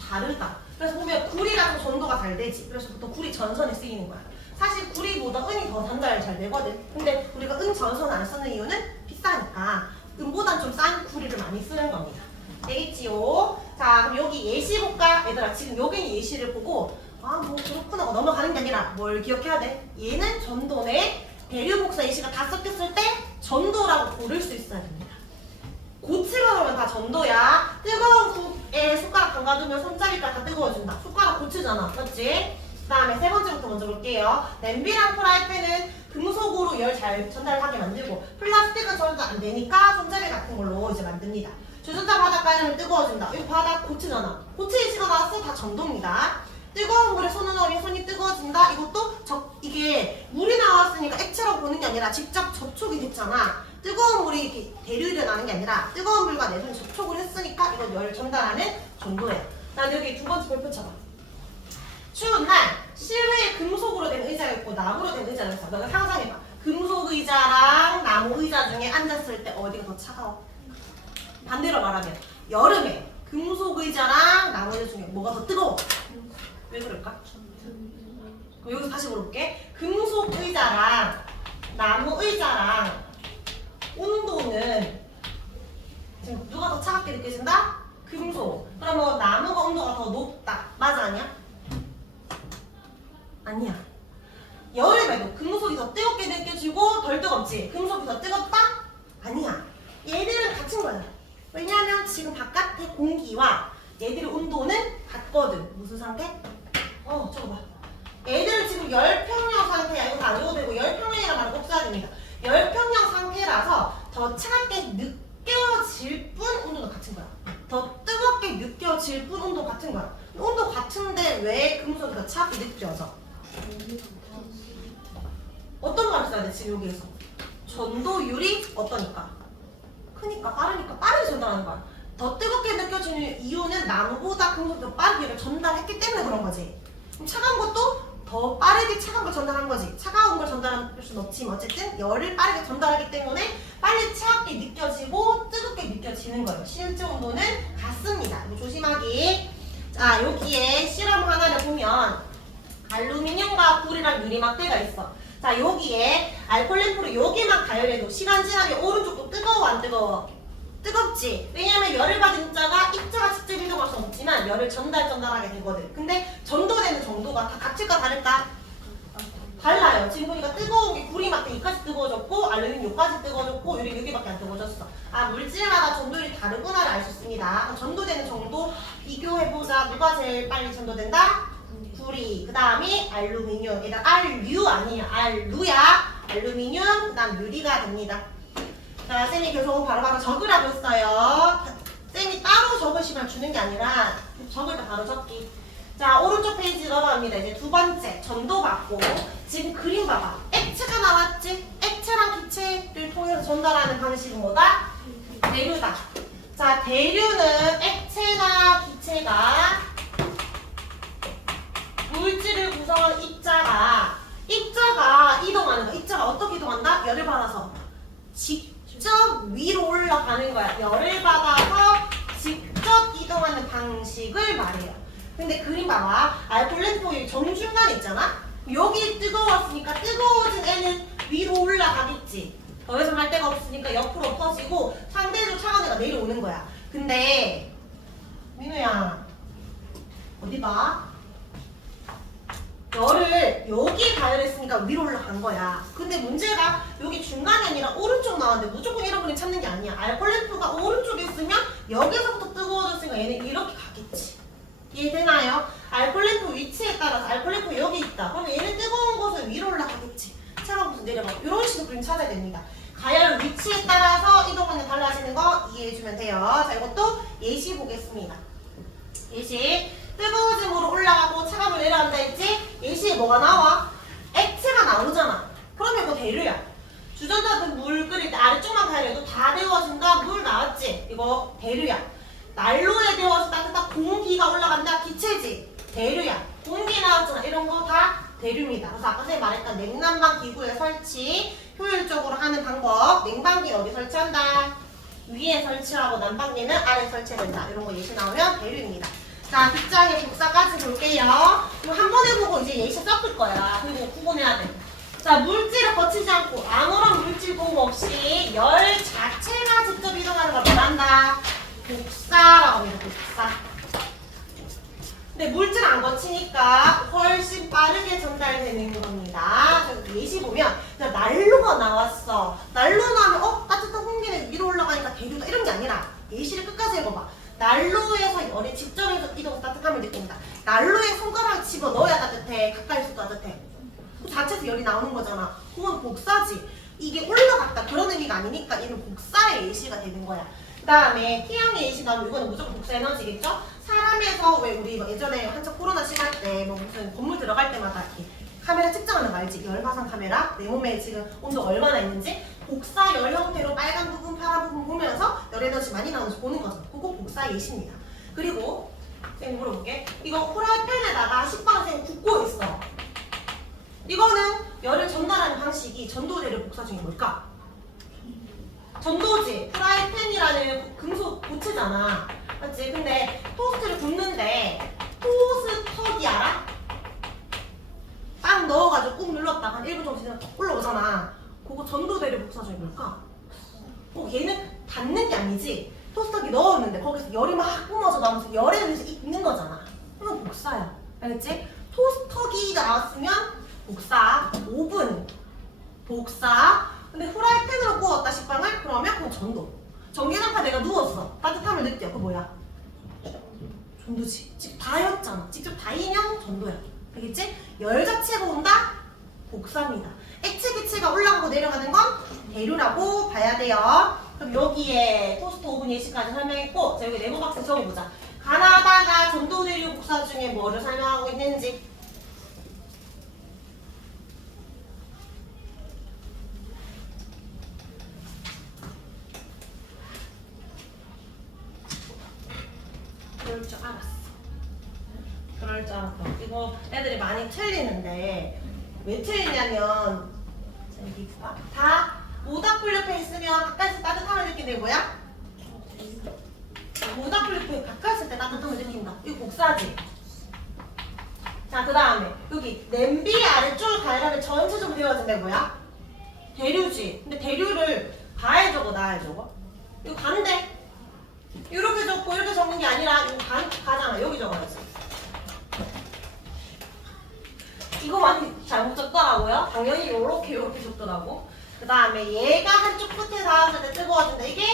다르다. 그래서 보면 구리라도 전도가 잘 되지. 그래서 보통 구리 전선에 쓰이는 거야. 사실 구리보다 은이 더 전달 잘 되거든. 근데 우리가 은 전선 안 쓰는 이유는 비싸니까 은보단 좀 싼 구리를 많이 쓰는 겁니다. 되겠지요? 자 그럼 여기 예시 볼까? 얘들아 지금 여기는 예시를 보고 아 뭐 그렇구나 하고 넘어가는 게 아니라 뭘 기억해야 돼? 얘는 전도네 대류 복사 예시가 다 섞였을 때 전도라고 고를 수 있어야 됩니다. 고치가 나오면 다 전도야. 뜨거운 국에 숟가락 담가두면 손잡이가 다 뜨거워진다. 숟가락 고치잖아. 맞지? 그 다음에 세 번째부터 먼저 볼게요. 냄비랑 프라이팬은 금속으로 열 잘 전달하게 만들고 플라스틱은 전달 안 되니까 손잡이 같은 걸로 이제 만듭니다. 주전자 바닥 깔으면 뜨거워진다. 이거 바닥 고치잖아. 고치 예시가 나왔어. 다 전도입니다. 뜨거운 물에 손을 넣으면 손이 뜨거워진다. 이것도 이게 물이 나왔으니까 액체라고 보는 게 아니라 직접 접촉이 됐잖아. 뜨거운 물이 이렇게 대류를 나는 게 아니라 뜨거운 물과 내 손이 접촉을 했으니까 이건 열 전달하는 정도예요. 난 여기 두 번째 볼펜 쳐봐. 추운 날 실외에 금속으로 된 의자가 있고 나무로 된 의자가 있어. 너가 상상해봐. 금속 의자랑 나무 의자 중에 앉았을 때 어디가 더 차가워? 반대로 말하면 여름에 금속 의자랑 나무 의자 중에 뭐가 더 뜨거워? 왜 그럴까? 그럼 여기서 다시 물어볼게. 금속 의자랑 나무 의자랑 온도는 지금 누가 더 차갑게 느껴진다? 금속. 그러면 나무가 온도가 더 높다. 맞아 아니야? 아니야. 여름에도 금속이 더 뜨겁게 느껴지고 덜 뜨겁지? 금속이 더 뜨겁다? 아니야. 얘들은 같은 거야. 왜냐하면 지금 바깥의 공기와 얘들의 온도는 같거든. 무슨 상태? 저거 봐. 얘들은 지금 열평형 상태야. 이거 다 안 읽어도 되고 열평형이라는 말을 꼭 써야 됩니다. 열평형 상태라서 더 차갑게 느껴질 뿐 온도는 같은 거야. 더 뜨겁게 느껴질 뿐 온도 같은 거야. 온도 같은데 왜 금속이 더 차갑게 느껴져? 어떤 말을 써야 돼 지금 여기에서? 전도율이 어떠니까? 크니까 빠르니까 빠르게 전달하는 거야. 더 뜨겁게 느껴지는 이유는 나무보다 금속이 더 빠르게 전달했기 때문에 그런 거지. 그럼 차가운 것도 더 빠르게 차가운 걸 전달한 거지. 차가운 걸 전달할 수는 없지만 어쨌든 열을 빠르게 전달하기 때문에 빨리 차갑게 느껴지고 뜨겁게 느껴지는 거예요. 실제 온도는 같습니다. 이거 조심하기. 자 여기에 실험 하나를 보면 알루미늄과 구리랑 유리막대가 있어. 자 여기에 알콜 램프로 여기만 가열해도 시간 지나면 오른쪽도 뜨거워 안 뜨거워? 뜨겁지? 왜냐면 열을 받은 입자가 입자가 직접 이동할 수 없지만 열을 전달하게 되거든. 근데 전도되는 정도가 다 같을까 다를까? 달라요. 지금 보니까 뜨거운 게 구리 막대 여기까지 뜨거워졌고 알루미늄 여기까지 뜨거워졌고 유리 여기밖에 안 뜨거워졌어. 아, 물질마다 전도율이 다르구나를 알 수 있습니다. 전도되는 정도 비교해보자. 누가 제일 빨리 전도된다? 구리. 그 다음이 알루미늄. 얘들 알류 아니에요. 알루야. 알루미늄. 그 다음 유리가 됩니다. 자, 쌤이 계속 바로바로 적으라고 했어요. 쌤이 따로 적을 시간을 주는 게 아니라 적을 때 바로 적기. 자, 오른쪽 페이지 넘어갑니다. 이제 두 번째, 전도받고. 지금 그림 봐봐. 액체가 나왔지? 액체랑 기체를 통해서 전달하는 방식은 뭐다? 대류다. 자, 대류는 액체나 기체가 물질을 구성하는 입자가 이동하는 거야. 입자가 어떻게 이동한다? 열을 받아서 직접 위로 올라가는 거야. 열을 받아서 직접 이동하는 방식을 말해요. 근데 그림 봐봐. 알콜렌토의 정중간 있잖아? 여기 뜨거웠으니까 뜨거워진 애는 위로 올라가겠지. 더 이상 할 데가 없으니까 옆으로 퍼지고 상대적으로 차가운 애가 내려오는 거야. 근데 민우야 어디 봐? 열을 여기 가열했으니까 위로 올라간 거야. 근데 문제가 여기 중간이 아니라 오른쪽 나왔는데 무조건 이런 찾는 게 아니야. 알콜렌토가 오른쪽에 있으면 여기서부터 뜨거워졌으니까 얘는 이렇게 가겠지. 이해되나요? 알콜렌토 위치에 따라서 알콜렌토 여기 있다. 그러면 얘는 뜨거운 곳은 위로 올라가겠지. 차가운 곳은 내려가고 이런 식으로 그림 찾아야 됩니다. 가열 위치에 따라서 이동하는 달라지는 거 이해해주면 돼요. 자, 이것도 예시 보겠습니다. 예시. 뜨거워짐으로 올라가고 차가움으로 내려간다 했지? 예시에 뭐가 나와? 액체가 나오잖아. 그러면 이거 대류야. 주전자든 물 끓일 때 아래쪽만 가열해도 다 데워진다. 물 나왔지? 이거 대류야. 난로에 데워서 따뜻한 공기가 올라간다. 기체지? 대류야. 공기 나왔잖아. 이런 거 다 대류입니다. 그래서 아까 선생님 말했던 냉난방 기구에 설치 효율적으로 하는 방법. 냉방기는 어디 설치한다? 위에 설치하고 난방기는 아래 설치해야 된다. 이런 거 예시 나오면 대류입니다. 자, 뒷장의 복사까지 볼게요. 이거 한 번 해보고 이제 예시 섞을 거야. 그리고 구분해야 돼. 자, 물질을 거치지 않고 아무런 물질 도움 없이 열 자체가 직접 이동하는 걸 말한다. 복사라고 합니다. 복사. 근데 물질 안 거치니까 훨씬 빠르게 전달되는 겁니다. 자, 예시 보면 난로가 나왔어. 난로 나면 따뜻한 공기는 위로 올라가니까 대류다 이런 게 아니라 예시를 끝까지 해봐봐. 난로에서 열이 직접 이동해서 따뜻함을 느낀다. 난로에 손가락을 집어 넣어야 따뜻해. 가까이 있어도 따뜻해. 그 자체에서 열이 나오는 거잖아. 그건 복사지. 이게 올라갔다 그런 의미가 아니니까 얘는 복사의 예시가 되는 거야. 그 다음에 T형의 예시 나오면 이거는 무조건 복사 에너지겠죠? 사람에서 왜 우리 예전에 한참 코로나 시간 때 뭐 무슨 건물 들어갈 때마다 이렇게 카메라 측정하는 거 알지? 열화상 카메라? 내 몸에 지금 온도 얼마나 있는지 복사 열 형태로 빨간 부분, 파란 부분 보면서 열 에너지 많이 나오는지 보는 거죠. 그거 복사 예시입니다. 그리고 쌤 물어볼게. 이거 프라이팬에다가 식빵을 굽고 있어. 이거는 열을 전달하는 방식이 전도제를 복사 중에 뭘까? 전도지. 프라이팬이라는 금속 고체잖아. 맞지? 근데 토스트를 굽는데 토스터기 알아? 빵 넣어가지고 꾹 눌렀다가 한 1분 정도 지나면 톡 올라오잖아. 그거 전도대를 복사 중에 뭘까? 얘는 닿는 게 아니지. 토스터기 넣었는데 거기서 열이 막 뿜어져 나오면서 열에 의해서 있는 거잖아. 이건 복사야. 알겠지? 토스터기가 나왔으면 복사. 오븐 복사. 근데 후라이팬으로 구웠다 식빵을? 그러면 그건 전도. 전기장판 내가 누웠어. 따뜻함을 느껴. 그거 뭐야? 전도지. 직접 다였잖아. 직접 다인형 전도야. 알겠지? 열 자체가 온다? 복사입니다. 액체 기체가 올라가고 내려가는 건 대류라고 봐야 돼요. 그럼 여기에 토스트 오븐 예시까지 설명했고, 자 여기 네모 박스 적어보자. 가나다가 전도 대류 복사 중에 뭐를 설명하고 있는지. 그럴 줄 알았어. 그럴 줄 알았어. 이거 애들이 많이 틀리는데 왜 틀리냐면 여기 있어. 다 모닥불 옆에 있으면 가까이서 따뜻함을 느낀다. 뭐야? 모닥불 옆에 가까이 있을 때 따뜻함을 느낀다. 이거 복사지. 자, 그 다음에 여기 냄비 아래쪽을 가열하면 전체적으로 데워진다. 뭐야? 대류지. 근데 대류를 가해 적어 나해 적어? 이거 가는데 이렇게 적고 이렇게 적는 게 아니라 이거 가잖아. 여기 적어야지. 이거 많이 잘못 적더라고요. 당연히 요렇게 적더라고. 그 다음에 얘가 한쪽 끝에 닿았을 때 뜨거워진다. 이게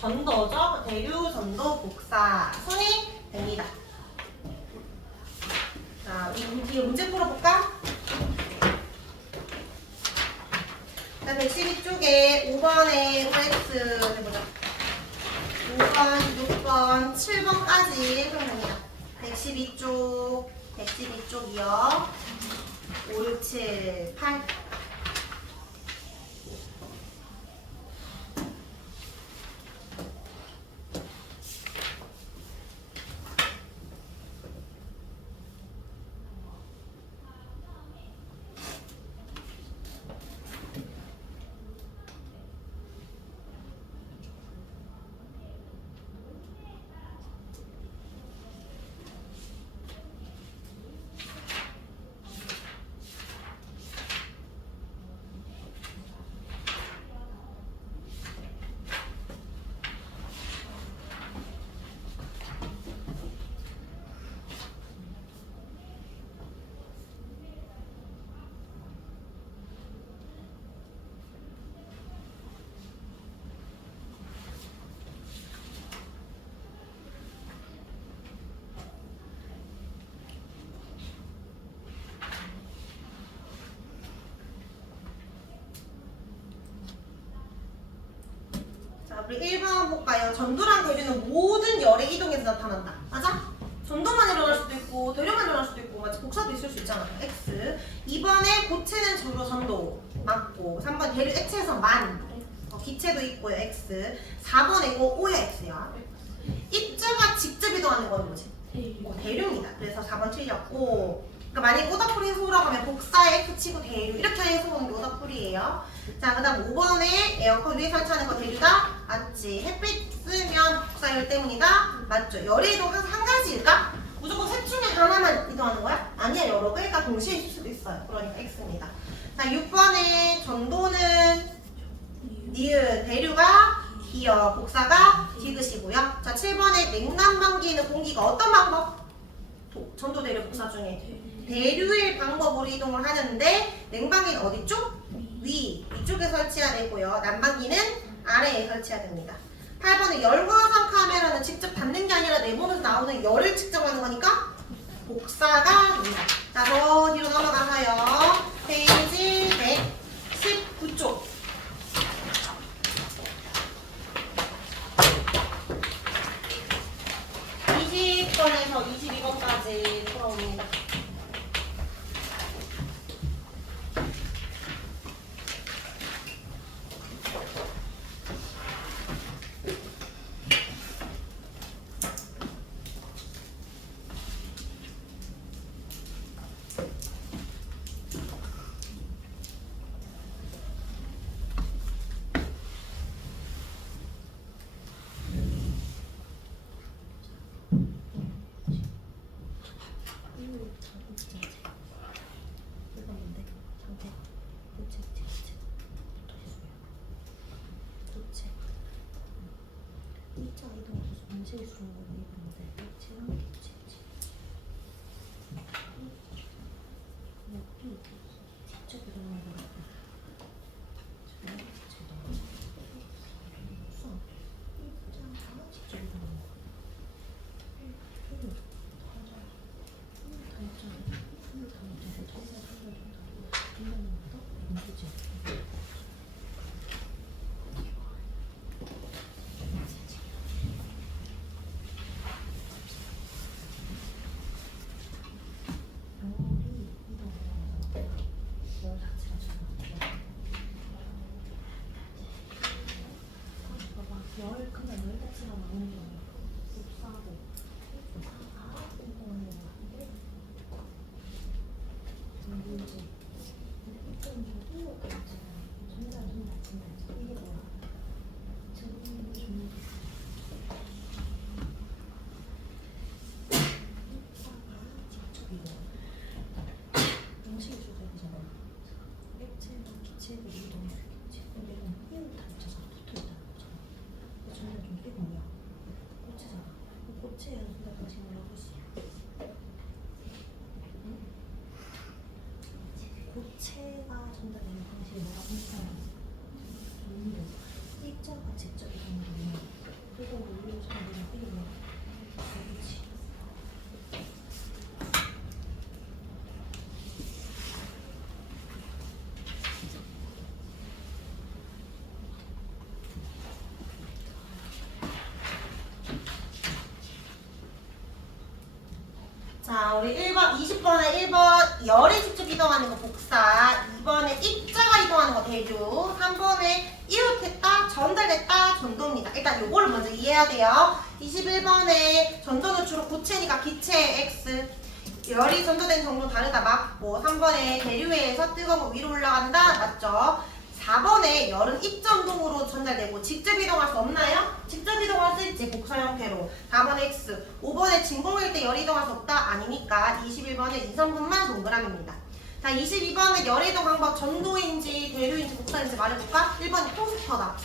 전도죠. 대류, 전도, 복사. 손이 됩니다. 자, 우리 문제 풀어볼까? 자, 112쪽에 5번에 OX 해보자. 5번, 6번, 7번까지 풀면 됩니다. 112쪽, 112쪽이요. 5, 6, 7, 8. 자, 우리 1번 볼까요? 전도랑 대류는 모든 열의 이동에서 나타난다. 맞아? 전도만 일어날 수도 있고 대류만 일어날 수도 있고 맞지? 복사도 있을 수 있잖아. X. 2번에 고체는 주로 전도 맞고 3번 대류 액체에서 만. 기체도 있고요. X. 4번에 이거 O야 X야. 입자가 직접 이동하는 건 뭐지? 대류입니다. 그래서 4번 틀렸고, 그러니까 만약 오답풀이 해석으라고 하면 복사에 X 치고 대류 이렇게 해석하는 게 오답풀이에요. 자, 그 다음 5번에 에어컨 위에 설치하는 거 대류다? 맞지. 햇빛 쓰면 복사열 때문이다? 맞죠. 열의 이동 한 가지일까? 무조건 셋 중에 하나만 이동하는 거야? 아니야. 여러 개가 동시에 있을 수도 있어요. 그러니까 X입니다. 자, 6번에 전도는 니은, 대류가 기어, 복사가 디귿이고요. 자, 7번에 냉난방기는 공기가 어떤 방법? 전도, 대류, 복사 중에 대류의 방법으로 이동을 하는데 냉방기는 어디 쪽? 위쪽에 설치해야 되고요. 난방기는 아래에 설치해야 됩니다. 8번에 열화상 카메라는 직접 받는 게 아니라 내보내서 나오는 열을 측정하는 거니까 복사가 됩니다. 자, 더 뒤로 넘어가서요. 페이지 119쪽. 20번에서 22번까지 풀어옵니다. 고체의 전달 방식을 해보시죠. 고체가 전달되는 방식이 뭐라고 했어요? 입자가 직접 이동되는 그리고 물로 전달되는 이게 뭐야? 그렇지. 자, 우리 1번, 20번에 1번 열이 직접 이동하는 거 복사, 2번에 입자가 이동하는 거 대류, 3번에 이웃했다, 전달됐다, 전도입니다. 일단 요거를 먼저 이해해야 돼요. 21번에 전도는 주로 고체니까 기체의 X, 열이 전도된 정도 다르다 맞고, 3번에 대류에 의해서 뜨거운 거 위로 올라간다 맞죠? 4번에 열은 입전동으로 전달되고 직접 이동할 수 없나요? 직접 이동할 수 있지 복사 형태로. 4번 X. 5번에 진공일 때 열이 이동할 수 없다? 아니니까 21번에 2, 3분만 동그라미입니다. 자 22번에 열의 이동 방법 전도인지 대류인지 복사인지 말해볼까? 1번이 토스터다.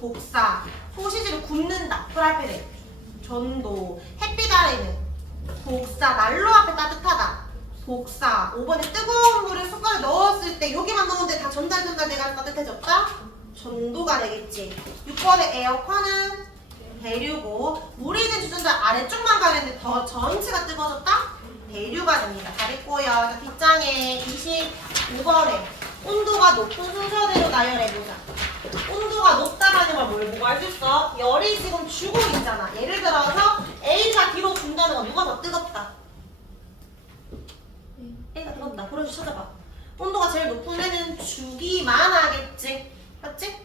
복사. 소시지를 굽는다. 프라이팬에. 전도. 햇빛 아래는 복사. 난로 앞에 따뜻하다. 복사. 5번에 뜨거운 물을 숟가락에 넣었을 때 여기만 넣었는데 다 전달돼가 따뜻해졌다? 전도가 되겠지. 6번에 에어컨은 대류고 물이 있는 주전자 아래쪽만 가는데 더 전체가 뜨거워졌다? 대류가 됩니다. 잘했고요. 자, 뒷장에 25번에 온도가 높은 순서대로 나열해보자. 온도가 높다라는 걸 뭘 보고 알 수 있어? 열이 지금 주고 있잖아. 예를 들어서 A가 뒤로 준다는 건 누가 더 뜨겁다? A가 뜨겁다. 그래서 찾아봐. 온도가 제일 높은 애는 주기만 하겠지. 맞지?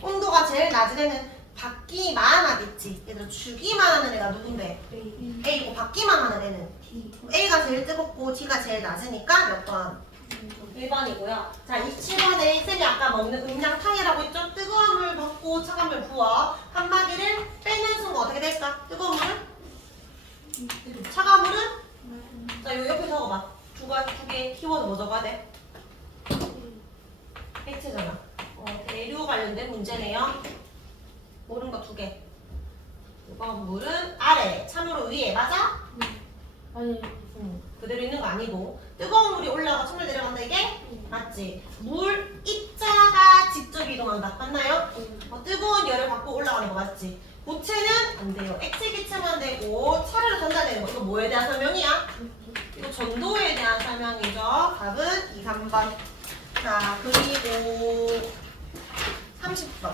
온도가 제일 낮은 애는 받기만 하겠지. 얘들아 주기만 하는 애가 누군데? A고 받기만 하는 애는 A가 제일 뜨겁고 D가 제일 낮으니까 몇 번? 1번이고요. 자 27번에 쌤이 아까 먹는 음량탕이라고 했죠? 뜨거운 물 받고 차가운 물 부어. 한마디를 빼는 순간 어떻게 될까? 뜨거운 물은? 차가운 물은? 자 요 옆에 적어봐. 두 개 키워드 뭐 적어야 돼? X잖아. 대류 관련된 문제네요. 모르는 거 2개. 이번 물은 아래, 찬물은 위에. 맞아? 아니. 그대로 있는 거 아니고 뜨거운 물이 올라가 찬물 내려간다 이게? 맞지? 물 입자가 직접 이동한다. 맞나요? 뜨거운 열을 받고 올라가는 거 맞지? 고체는 안 돼요. X기체만 되고 차례로 전달되는 거. 이거 뭐에 대한 설명이야? 이거 전도에 대한 설명이죠. 답은 2, 3번. 자, 그리고 30번.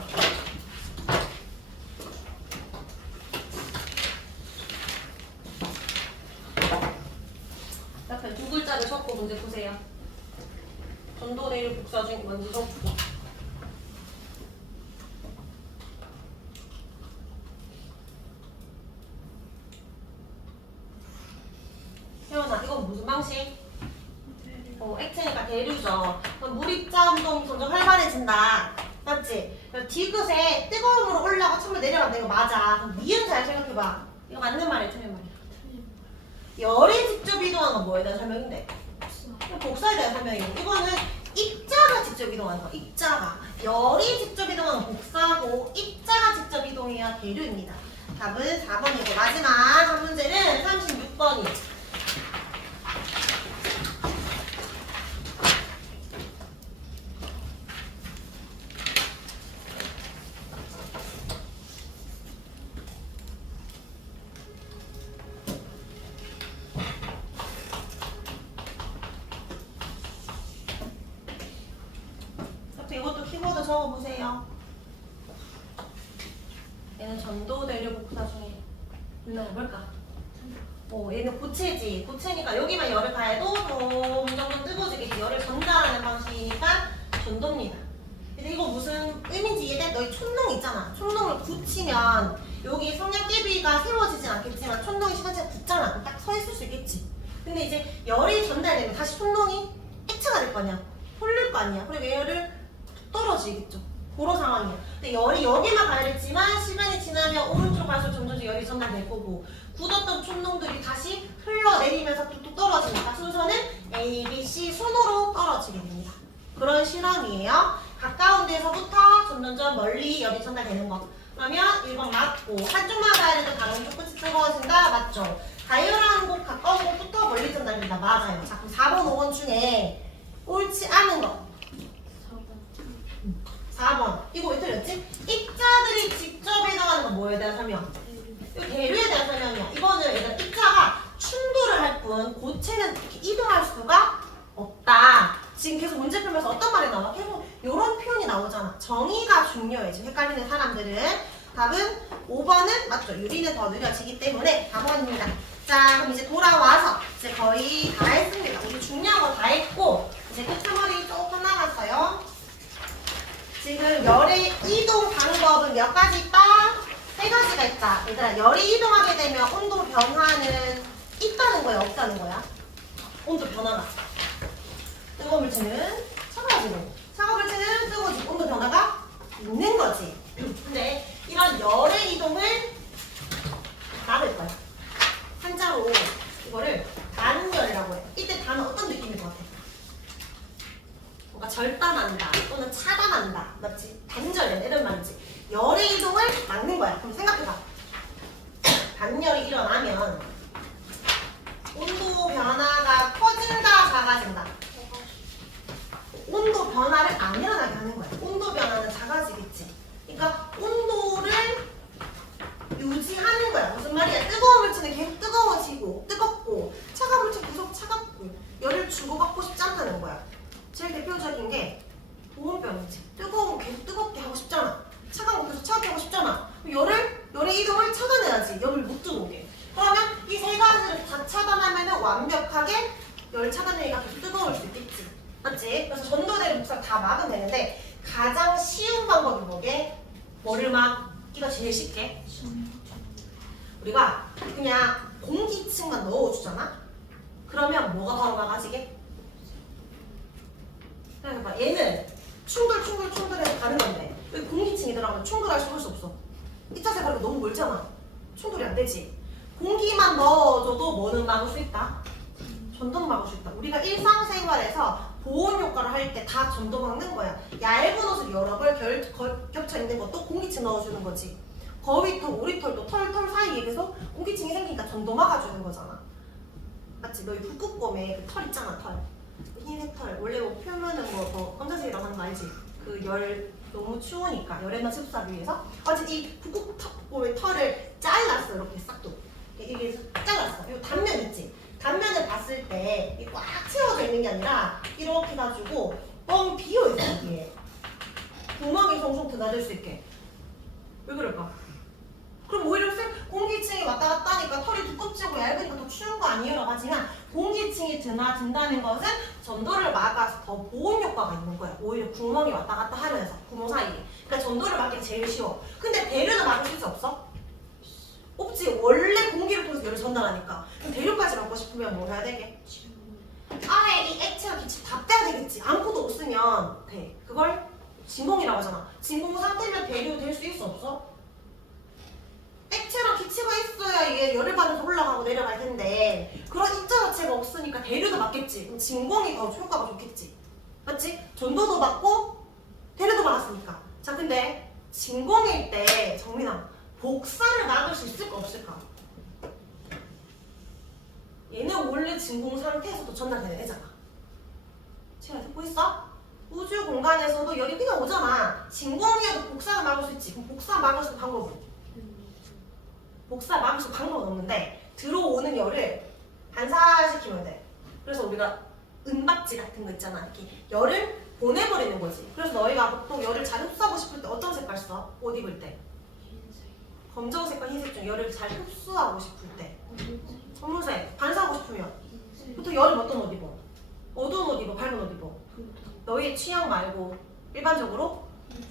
옆에 2글자를 적고 문제 보세요. 전도 대류 복사 중에 뭔지 적고. 혜원아, 이건 무슨 방식? 액체니까 대류죠. 그럼 물 입자 운동이 점점 활발해진다. 맞지? 디귿에 뜨거운 물로 올라가 찬물 내려간다. 이거 맞아. 그럼 니은 잘 생각해봐. 이거 맞는 말이야, 틀린 말이야? 열이 직접 이동하는 건 뭐에 대한 설명인데? 복사에 대한 설명이고 이거는 입자가 직접 이동하는 거. 입자가. 열이 직접 이동하는 건 복사고 입자가 직접 이동해야 대류입니다. 답은 4번이고 마지막 한 문제는 36번이에요. 이것도 키보드 적어보세요. 얘는 전도 대류 복사 중에 뭘까? 얘는 고체지. 고체니까 여기만 열을 가해도 점점 뜨거워지겠지. 열을 전달하는 방식이니까 전도입니다. 근데 이거 무슨 의미인지 이해돼? 너희 촌농 있잖아. 촌농을 굳히면 여기 성냥개비가 세워지진 않겠지만 촌농이 시간차가 붙잖아. 그럼 딱 서 있을 수 있겠지. 근데 이제 열이 전달되면 다시 촌농이 액체가 될 거 아니야. 흘릴 거 아니야. 그리고 열을 떨어지겠죠. 그런 상황이야. 근데 열이 여기만 가야겠지만 시간이 지나면 오른쪽으로 갈수록 점점 열이 전달될 거고 굳었던 촌농들이 다시 흘러내리면서 뚝뚝 떨어지니까 순서는 A, B, C 순으로 떨어지게 됩니다. 그런 실험이에요. 가까운 데서부터 점점 멀리 열이 전달되는 거. 그러면 1번 맞고 한쪽만 가야 돼도 다른 쪽 끝이 뜨거워진다. 맞죠? 가열한 곳, 가까운 곳부터 멀리 전달된다. 맞아요. 자, 그럼 4번, 5번 중에 옳지 않은 거. 4번. 이거 왜 틀렸지? 입자들이 직접 해당하는 건 뭐에 대한 설명? 이 대류에 대한 설명이야. 이거는 얘가 입자가 충돌을 할 뿐 고체는 이렇게 이동할 수가 없다. 지금 계속 문제 풀면서 어떤 말이 나와? 계속 이런 표현이 나오잖아. 정의가 중요해. 지금 헷갈리는 사람들은. 답은 5번은 맞죠. 유리는 더 느려지기 때문에 4번입니다. 자, 그럼 이제 돌아와서 이제 거의 다 했습니다. 우리 중요한 거 다 했고 이제 끝머리 조금 남았어요. 지금 열의 이동 방법은 몇 가지 있다? 3가지가 있다. 얘들아, 열이 이동하게 되면 온도 변화는 있다는 거야, 없다는 거야? 온도 변화가. 뜨거운 물체는 차가워지고, 차가운 물체는 뜨거워지고, 온도 변화가 있는 거지. 근데 이런 열의 이동을 막을 거야. 한자로 이거를 단열이라고 해. 이때 단은 어떤 느낌일 것 같아? 뭔가 절단한다 또는 차단한다. 맞지? 단절이야. 이런 말이지. 열의 이동을 막는 거야. 그럼 생각해봐. 단열이 일어나면 온도 변화가 커진다, 작아진다. 온도 변화를 안 일어나게 하는 거야. 온도 변화는 작아지겠지. 그러니까 온도를 유지하는 거야. 무슨 말이야? 뜨거운 물체는 계속 뜨거워지고 뜨겁고 차가운 물체는 계속 차갑고 열을 주고받고 싶지 않다는 거야. 제일 대표적인 게 보온병이지. 뜨거운 거 계속 뜨겁게 하고 싶잖아. 차가운 거 계속 차갑게 하고 싶잖아. 열의 이동을 차단해야지. 열을 못 들어오게. 그러면 이 3가지를 다 차단하면 완벽하게 열 차단율이가 계속 뜨거울 수 있겠지. 맞지? 그래서 전도되는 복사를 다 막으면 되는데 가장 쉬운 방법이 뭐게? 뭐를 막기가 제일 쉽게? 우리가 그냥 공기층만 넣어주잖아? 그러면 뭐가 바로 막아지게? 생각해봐. 얘는 충돌해서 가는 건데 여기 공기층이 들어가면 충돌할 수 없어. 입자세 거리가 너무 멀잖아. 충돌이 안 되지. 공기만 넣어줘도 뭐는 막을 수 있다? 전도는 막을 수 있다. 우리가 일상생활에서 보온 효과를 할 때 다 전도 막는 거야. 얇은 옷을 여러 벌 겹쳐 있는 것도 공기층 넣어주는 거지. 거위털, 오리털도 털 사이에 계속 공기층이 생기니까 전도 막아주는 거잖아. 맞지? 너희 북극곰에 그 털 있잖아, 털. 흰색 털. 원래 뭐 표면은 뭐 검정색이라고 하는 거 알지? 그 열 너무 추우니까 열에만 흡수하기 위해서. 어쨌든 이 북극곰의 털을 잘랐어. 이렇게 싹둑. 이게 잘랐어. 이 단면 있지? 단면을 봤을 때 꽉 채워져 있는 게 아니라 이렇게 해가지고 뻥 비어있어. 여기에 구멍이 송송 드나들 수 있게. 왜 그럴까? 그럼 오히려 공기층이 왔다 갔다 하니까 털이 두껍지고 얇으니까 더 추운 거 아니에요? 하지만 공기층이 드나든다는 것은 전도를 막아서 더 보온 효과가 있는 거야. 오히려 구멍이 왔다 갔다 하면서 구멍 사이에. 그러니까 전도를 막기 제일 쉬워. 근데 대류는 막을 수 없어? 없지. 원래 공기를 통해서 열을 전달하니까. 그럼 대류까지 막고 싶으면 뭐 해야 되게? 아예 이 액체랑 기체 다 빼야 되겠지. 아무것도 없으면 돼. 그걸 진공이라고 하잖아. 진공 상태면 대류 될 수 있어 없어? 액체랑 기체가 있어야 이게 열을 받아서 올라가고 내려갈 텐데 그런 입자 자체가 없으니까 대류도 막겠지. 그럼 진공이 더 효과가 좋겠지. 맞지? 전도도 막고 대류도 막았으니까. 자, 근데 진공일 때 정민아 복사를 막을 수 있을까 없을까? 얘는 원래 진공 상태에서도 전달되는 애잖아. 제가 듣고 있어? 우주 공간에서도 열이 그냥 오잖아. 진공이어도 복사를 막을 수 있지. 그럼 복사 막을 수 있는 방법은? 복사 막을 수 있는 방법은 없는데 들어오는 열을 반사시키면 돼. 그래서 우리가 은박지 같은 거 있잖아. 이렇게 열을 보내버리는 거지. 그래서 너희가 보통 열을 잘 흡수하고 싶을 때 어떤 색깔 써? 옷 입을 때? 검정색과 흰색 중 열을 잘 흡수하고 싶을 때 검은색 반사하고 싶으면 보통 여름 어떤 옷 입어? 어두운 옷 입어? 밝은 옷 입어? 너희의 취향 말고 일반적으로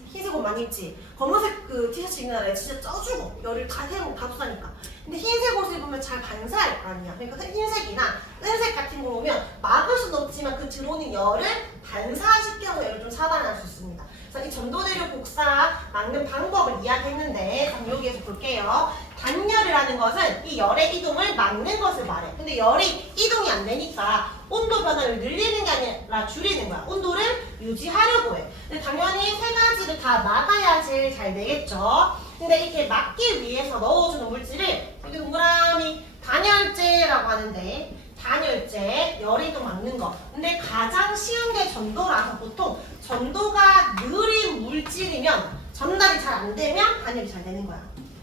흰색 옷 많이 입지? 검은색 그 티셔츠 입는 날에 진짜 쪄주고 열을 다 태우고 다 흡수하니까. 근데 흰색 옷을 입으면 잘 반사할 거 아니야. 그러니까 흰색이나 은색 같은 거 보면 막을 수는 없지만 그 들어오는 열을 반사시켜서 열을 좀 차단할 수 있습니다. 그래서 이 전도대류 복사 막는 방법을 이야기했는데 그럼 여기에서 볼게요. 단열이라는 것은 이 열의 이동을 막는 것을 말해. 근데 열이 이동이 안 되니까 온도 변화를 늘리는 게 아니라 줄이는 거야. 온도를 유지하려고 해. 근데 당연히 3가지를 다 막아야 제일 잘 되겠죠. 근데 이렇게 막기 위해서 넣어주는 물질을 여기 동그라미 단열재라고 하는데 단열재, 열이도 막는 거. 근데 가장 쉬운 게 전도라서 보통 전도가 느린 물질이면 전달이 잘 안 되면 단열이 잘 되는 거야.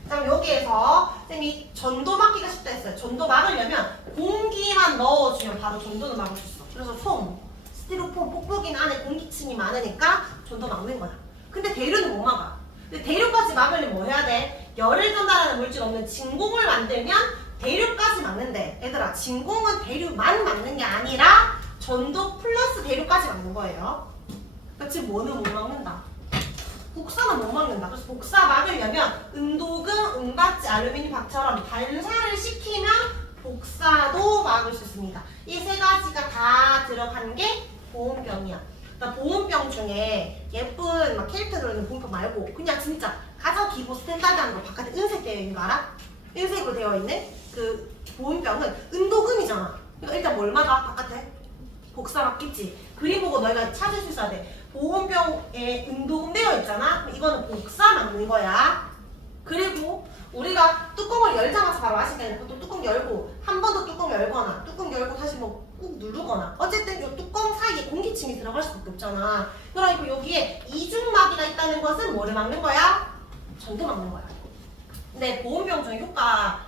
그럼 여기에서 쌤이 전도 막기가 쉽다 했어요. 전도 막으려면 공기만 넣어주면 바로 전도는 막을 수 있어. 그래서 폼, 스티로폼, 뽁뽁이는 안에 공기층이 많으니까 전도 막는 거야. 근데 대류는 못 막아. 근데 대류까지 막으려면 뭐 해야 돼? 열을 전달하는 물질 없는 진공을 만들면 대류까지 막는데 얘들아 진공은 대류만 막는 게 아니라 전도 플러스 대류까지 막는 거예요. 그러니까 지금 뭐는 못 막는다. 복사는 못 막는다. 그래서 복사 막으려면 은도금, 은박지, 알루미늄 박처럼 반사를 시키면 복사도 막을 수 있습니다. 이 세 가지가 다 들어간 게 보온병이야. 그러니까 보온병 중에 예쁜 막 캐릭터 들어있는 보온병 말고 그냥 진짜 가장 기본 스탠다드한 거 바깥에 은색 되어 있는 거 알아? 은색으로 되어 있는 그 보온병은 은도금이잖아. 그러니까 일단 뭘 막아? 바깥에? 복사 막겠지. 그림 보고 너희가 찾을 수 있어야 돼. 보온병에 은도금 되어 있잖아. 그럼 이거는 복사 막는 거야. 그리고 우리가 뚜껑을 열자마자 바로 마시게 보통 뚜껑 열고 한 번 더 뚜껑 열거나 뚜껑 열고 다시 뭐 꾹 누르거나 어쨌든 이 뚜껑 사이에 공기층이 들어갈 수밖에 없잖아. 그러니까 여기에 이중막이가 있다는 것은 뭐를 막는 거야? 전도 막는 거야. 근데 보온병 중에 효과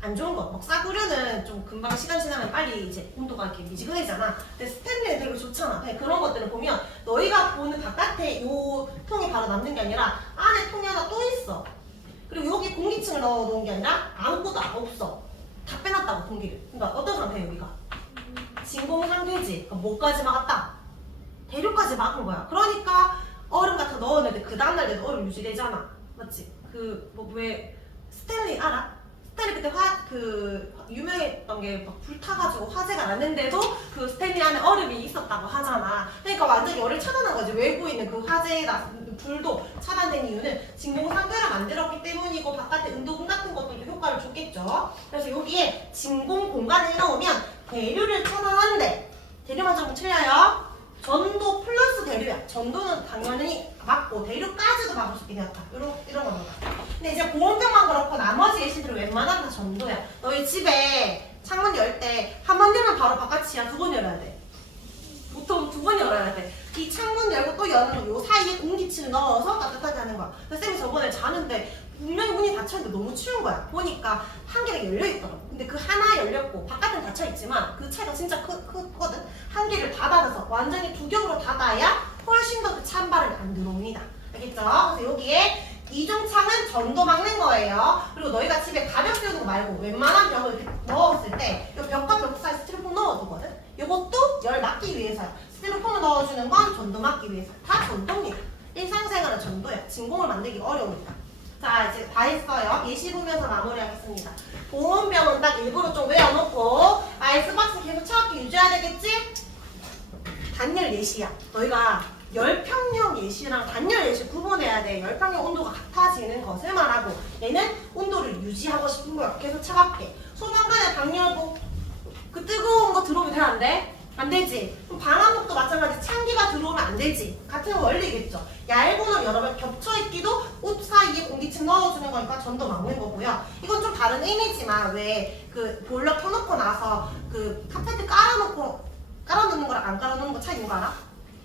안 좋은 거, 막 싸구려는 좀 금방 시간 지나면 빨리 이제 온도가 이렇게 미지근해지잖아. 근데 스테인리스 되게 좋잖아. 그런 것들을 보면 너희가 보는 바깥에 요 통이 바로 남는 게 아니라 안에 통이 하나 또 있어. 그리고 여기 공기층을 넣어 놓은 게 아니라 아무것도 없어. 다 빼놨다고 공기를. 그러니까 어떤 상태야 여기가? 진공 상태지. 그러니까 뭐까지 막았다? 대류까지 막은 거야. 그러니까 얼음 같은 거 넣었는데 그 다음날 돼도 얼음 유지되잖아. 맞지? 그 뭐 왜 스탠리 알아? 스탠리 그때 유명했던 게 막 불타가지고 화재가 났는데도 그 스탠리 안에 얼음이 있었다고 하잖아. 그러니까 완전 열을 차단한 거지. 외부에 있는 그 화재나 불도 차단된 이유는 진공 상태를 만들었기 때문이고 바깥에 은도금 같은 것들도 효과를 줬겠죠. 그래서 여기에 진공 공간을 넣으면 대류를 차단하는데 대류만 조금 틀려요. 전도 플러스 대류야. 전도는 당연히 막고 대류까지도 막을 수 있긴 하다. 이런 겁니다. 근데 이제 보온병만 그렇고 나머지 예시들은 웬만하면 다 전도야. 너희 집에 창문 열 때 한 번 열면 바로 바깥이야. 두 번 열어야 돼. 보통 두 번 열어야 돼. 이 창문 열고 또 여는 거 요 사이에 공기층을 넣어서 따뜻하게 하는 거야. 그래서 쌤이 저번에 자는데 분명히 문이 닫혀있는데 너무 추운 거야. 보니까 한 개가 열려있더라고. 근데 그 하나 열렸고 바깥은 닫혀있지만 그 차이가 진짜 크거든. 한 개를 닫아서 완전히 두 겹으로 닫아야 훨씬 더 그 찬바람이 안 들어옵니다. 알겠죠? 그래서 여기에 이중창은 전도 막는 거예요. 그리고 너희가 집에 가볍게 두는 거 말고 웬만한 벽을 이렇게 넣었을 때 이 벽과 벽 사이 스티로폼 넣어두거든. 이것도 열 막기 위해서야. 스티로폼을 넣어주는 건 전도 막기 위해서. 다 전도입니다. 일상생활은 전도야. 진공을 만들기 어려우니까. 자 이제 다 했어요. 예시 보면서 마무리하겠습니다. 보온병은 딱 일부러 좀 외워놓고 아이스박스 계속 차갑게 유지해야 되겠지? 단열 예시야. 너희가 열평형 예시랑 단열 예시 구분해야 돼. 열평형 온도가 같아지는 것을 말하고 얘는 온도를 유지하고 싶은 거야. 계속 차갑게. 소방관의 방열복 그 뜨거운 거 들어오면 돼? 안 돼? 안 되지. 그럼 방한복도 마찬가지. 찬기가 들어오면 안 되지. 같은 원리겠죠. 얇은 옷 여러 번 겹쳐있기도 옷 사이에 공기층 넣어주는 거니까 전도 막는 거고요. 이건 좀 다른 의미지만 왜 그 보일러 켜놓고 나서 그 카페트 깔아놓는 거랑 안 깔아놓는 거 차이 있는 거 알아?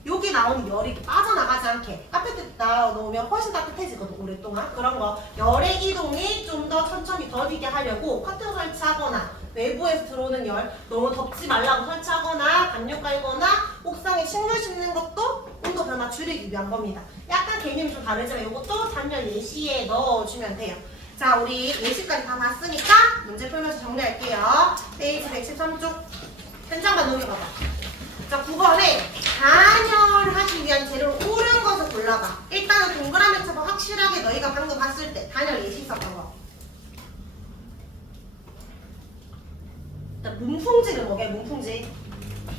여기 나오는 열이 이렇게 빠져나가지 않게 카페트 넣으면 훨씬 따뜻해지거든 오랫동안. 그런 거 열의 이동이 좀 더 천천히 더디게 하려고 커튼 설치하거나 외부에서 들어오는 열 너무 덥지 말라고 설치하거나 담요 깔거나 옥상에 식물 심는 것도 온도 변화 줄이기 위한 겁니다. 약간 개념이 좀 다르지만 이것도 단열 예시에 넣어주면 돼요. 자 우리 예시까지 다 봤으니까 문제 풀면서 정리할게요. 페이지 113쪽 현장만 넘겨봐봐. 자 9번에 단열하기 위한 재료를 옳은 것을 골라봐. 일단은 동그라미 쳐봐. 확실하게 너희가 방금 봤을 때 단열 예시 있었던 거. 일단 문풍지는 뭐게? 문풍지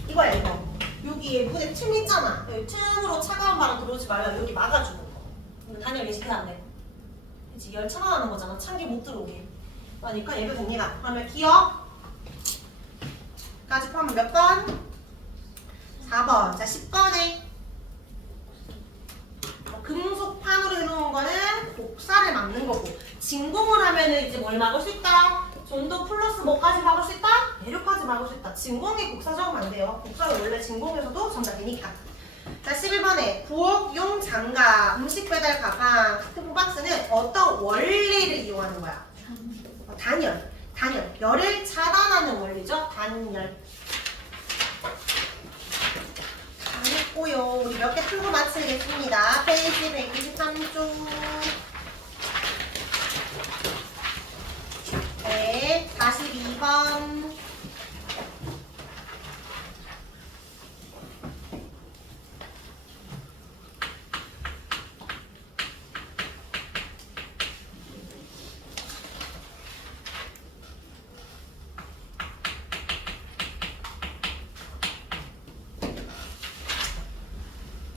이거야 이거. 여기에 문에 틈 있잖아. 여기 틈으로 차가운 바람 들어오지 말라 여기 막아주는 거. 단열 예시 안 돼. 그치 열 차단하는 거잖아. 찬기 못 들어오게. 그러니까 예배 됩니다. 그러면 기억 까지 포함하면 몇 번? 4번. 자 10번에 금속판으로 해놓은 거는 하면은 복사를 막는 거고, 진공을 하면은 이제 뭘 막을 수 있다? 전도 플러스 뭐까지 막을 수 있다? 내륙까지 막을 수 있다. 진공에 복사 적으면 안 돼요. 복사는 원래 진공에서도 전달되니까. 자, 11번에 부엌용 장갑, 음식 배달 가방, 카트박스는 어떤 원리를 이용하는 거야? 단열. 열을 차단하는 원리죠. 단열. 다 했고요. 우리 몇 개 풀고 마치겠습니다. 페이지 123쪽. 네, 42번.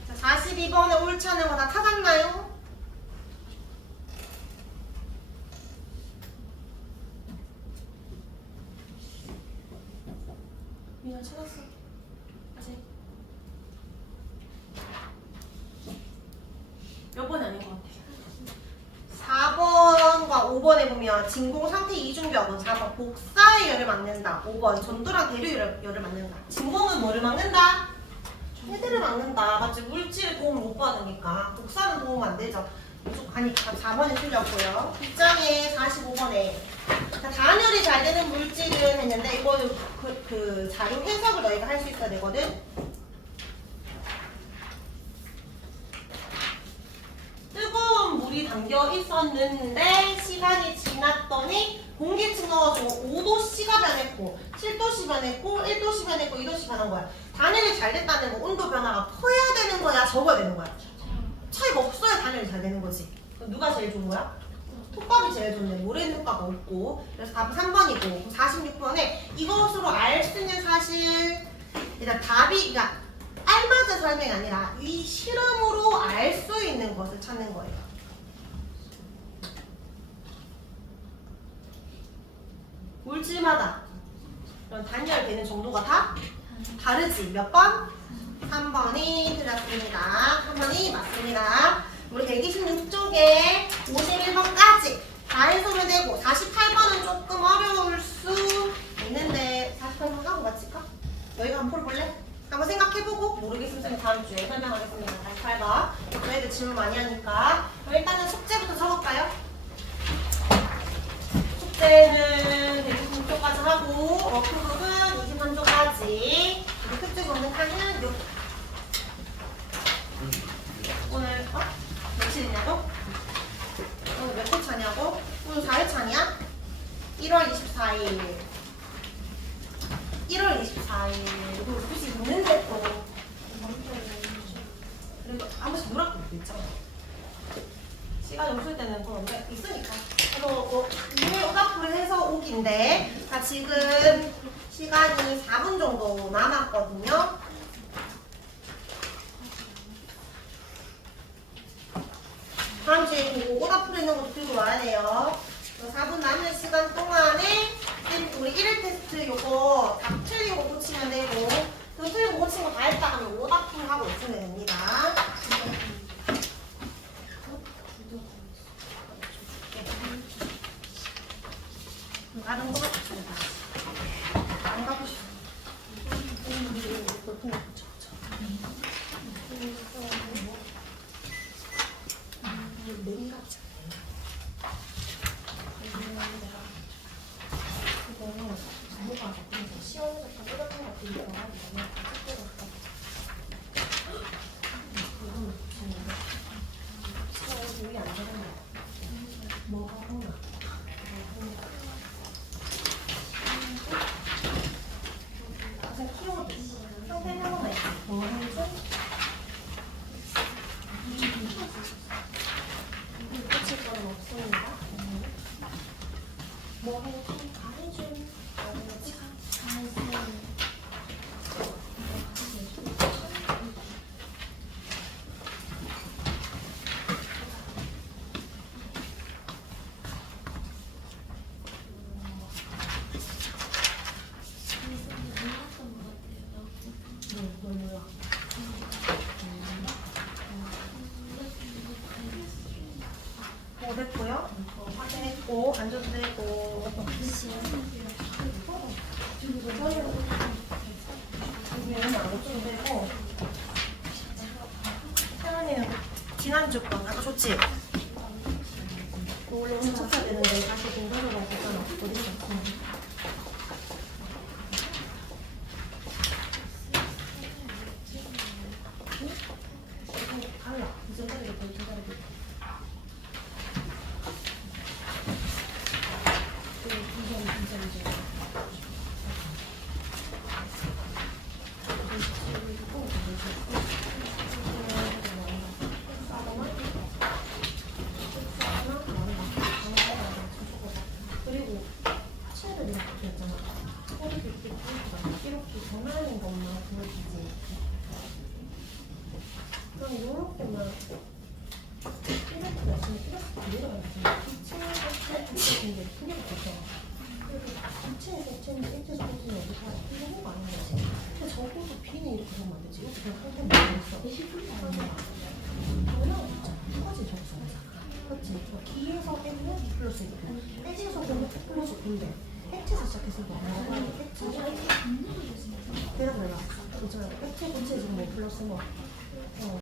자, 42번에 옳지 않은 거 다 찾았나요? 민아 찾았어. 아직. 몇 번이 아닌 것 같아. 4번과 5번에 보면 진공 상태 이중벽은 4번 복사의 열을 막는다. 5번 전도랑 대류 열을 막는다. 진공은 뭐를 막는다? 헤드를 막는다. 맞지? 물질 도움을 못 받으니까. 복사는 도움 안 되죠. 이쪽 가니까 4번이 틀렸고요. 뒷장에 45번에 단열이 잘 되는 물질은 했는데 이거는 그 자료 해석을 너희가 할 수 있어야 되거든. 뜨거운 물이 담겨 있었는데 시간이 지났더니 공기층 넣어서 5도씨가 변했고 7도씨 변했고 1도씨 변했고 2도씨 변한 거야. 단열이 잘 됐다는 거 온도 변화가 커야 되는 거야 적어야 되는 거야? 차이가 없어야 단열이 잘 되는 거지. 그럼 누가 제일 좋은 거야? 톱밥이 제일 좋네. 모래 효과가 없고. 그래서 답은 3번이고 46번에 이것으로 알 수 있는 사실 일단 답이 그러니까 알맞은 설명이 아니라 이 실험으로 알 수 있는 것을 찾는 거예요. 물질마다 그럼 단열되는 정도가 다 다르지. 몇 번? 3번이 틀렸습니다. 3번이 맞습니다. 우리 126쪽에 51번까지 다 해소면 되고 48번은 조금 어려울 수 있는데 48번 하고 마칠까? 너희가 한번 풀어볼래? 한번 생각해보고 모르겠으면 선생님 다음 주에 설명하겠습니다. 48번. 너희들 질문 많이 하니까. 그럼 일단은 숙제부터 적을까요? 숙제는 126쪽까지 하고 워크북은 23쪽까지. 우리 특징 없는 칸은 6. 오늘 며칠이냐고? 오늘 몇 회차냐고? 오늘 4회차냐? 1월 24일 1월 24일 이거 혹시 있는데 또 그래도 한 번씩 누락도 있잖아. 시간이 없을 때는 그런데 있으니까 그래서 2회 오답을 해서 오기인데 자 지금 시간이 4분 정도 남았거든요. 다음 주에 보고 오답 풀이는 것도 들고 와야 돼요. 4분 남은 시간 동안에 우리 1일 테스트 요거 답 틀린 거 고치면 되고 그 틀린 거 고친 거 다 했다 하면 오답 풀 하고 있으면 됩니다. 다른 거 같습니다. 안 가고 싶어. 냉각자. 이거는 전문가 같은 시원해서 다 똑같은 것 같은데 너무 이건 시원해서 여기 안 되는 거야. 뭐가 홍나? 그냥 키워도 상태 해보면 뭐 하는지 고칠 거는 없습니다. 뭐 해도 다 해준 몰라. 되고 앉아도 되고 여기는 안 앉아도 되고 태연이는 지난주 거 아까 좋지? 원래 훔쳤어야 되는데 다시 공부하려고 했잖아. 어디 갔어? 달라. 이 정도로 더 기다리고. 그리고 하체를 이렇게 했잖아. 허리도 이렇게 이렇게 전하는 것만 보여주지. 그럼 이렇게만 이렇게 열심히 이렇게 내려가야지. 기체가 크게 붙잖아. 그리고 기체에서 기체인데 일체에서 일체는 여기 다 이런 거 아닌 거지. 근데 적어도 B는 이렇게 하면 안 되지. 이렇게 그냥 한번 넣어서 20분 하면 전화가 진짜 두 가지 적성이잖아. 그렇지? 기에서 M은 B 플러스 F, H에서 M은 F 플러스 F인데 H에서 시작해서 뭐 H에서 대답을 해봐. 이제 H 고체 지금 뭐 플러스 뭐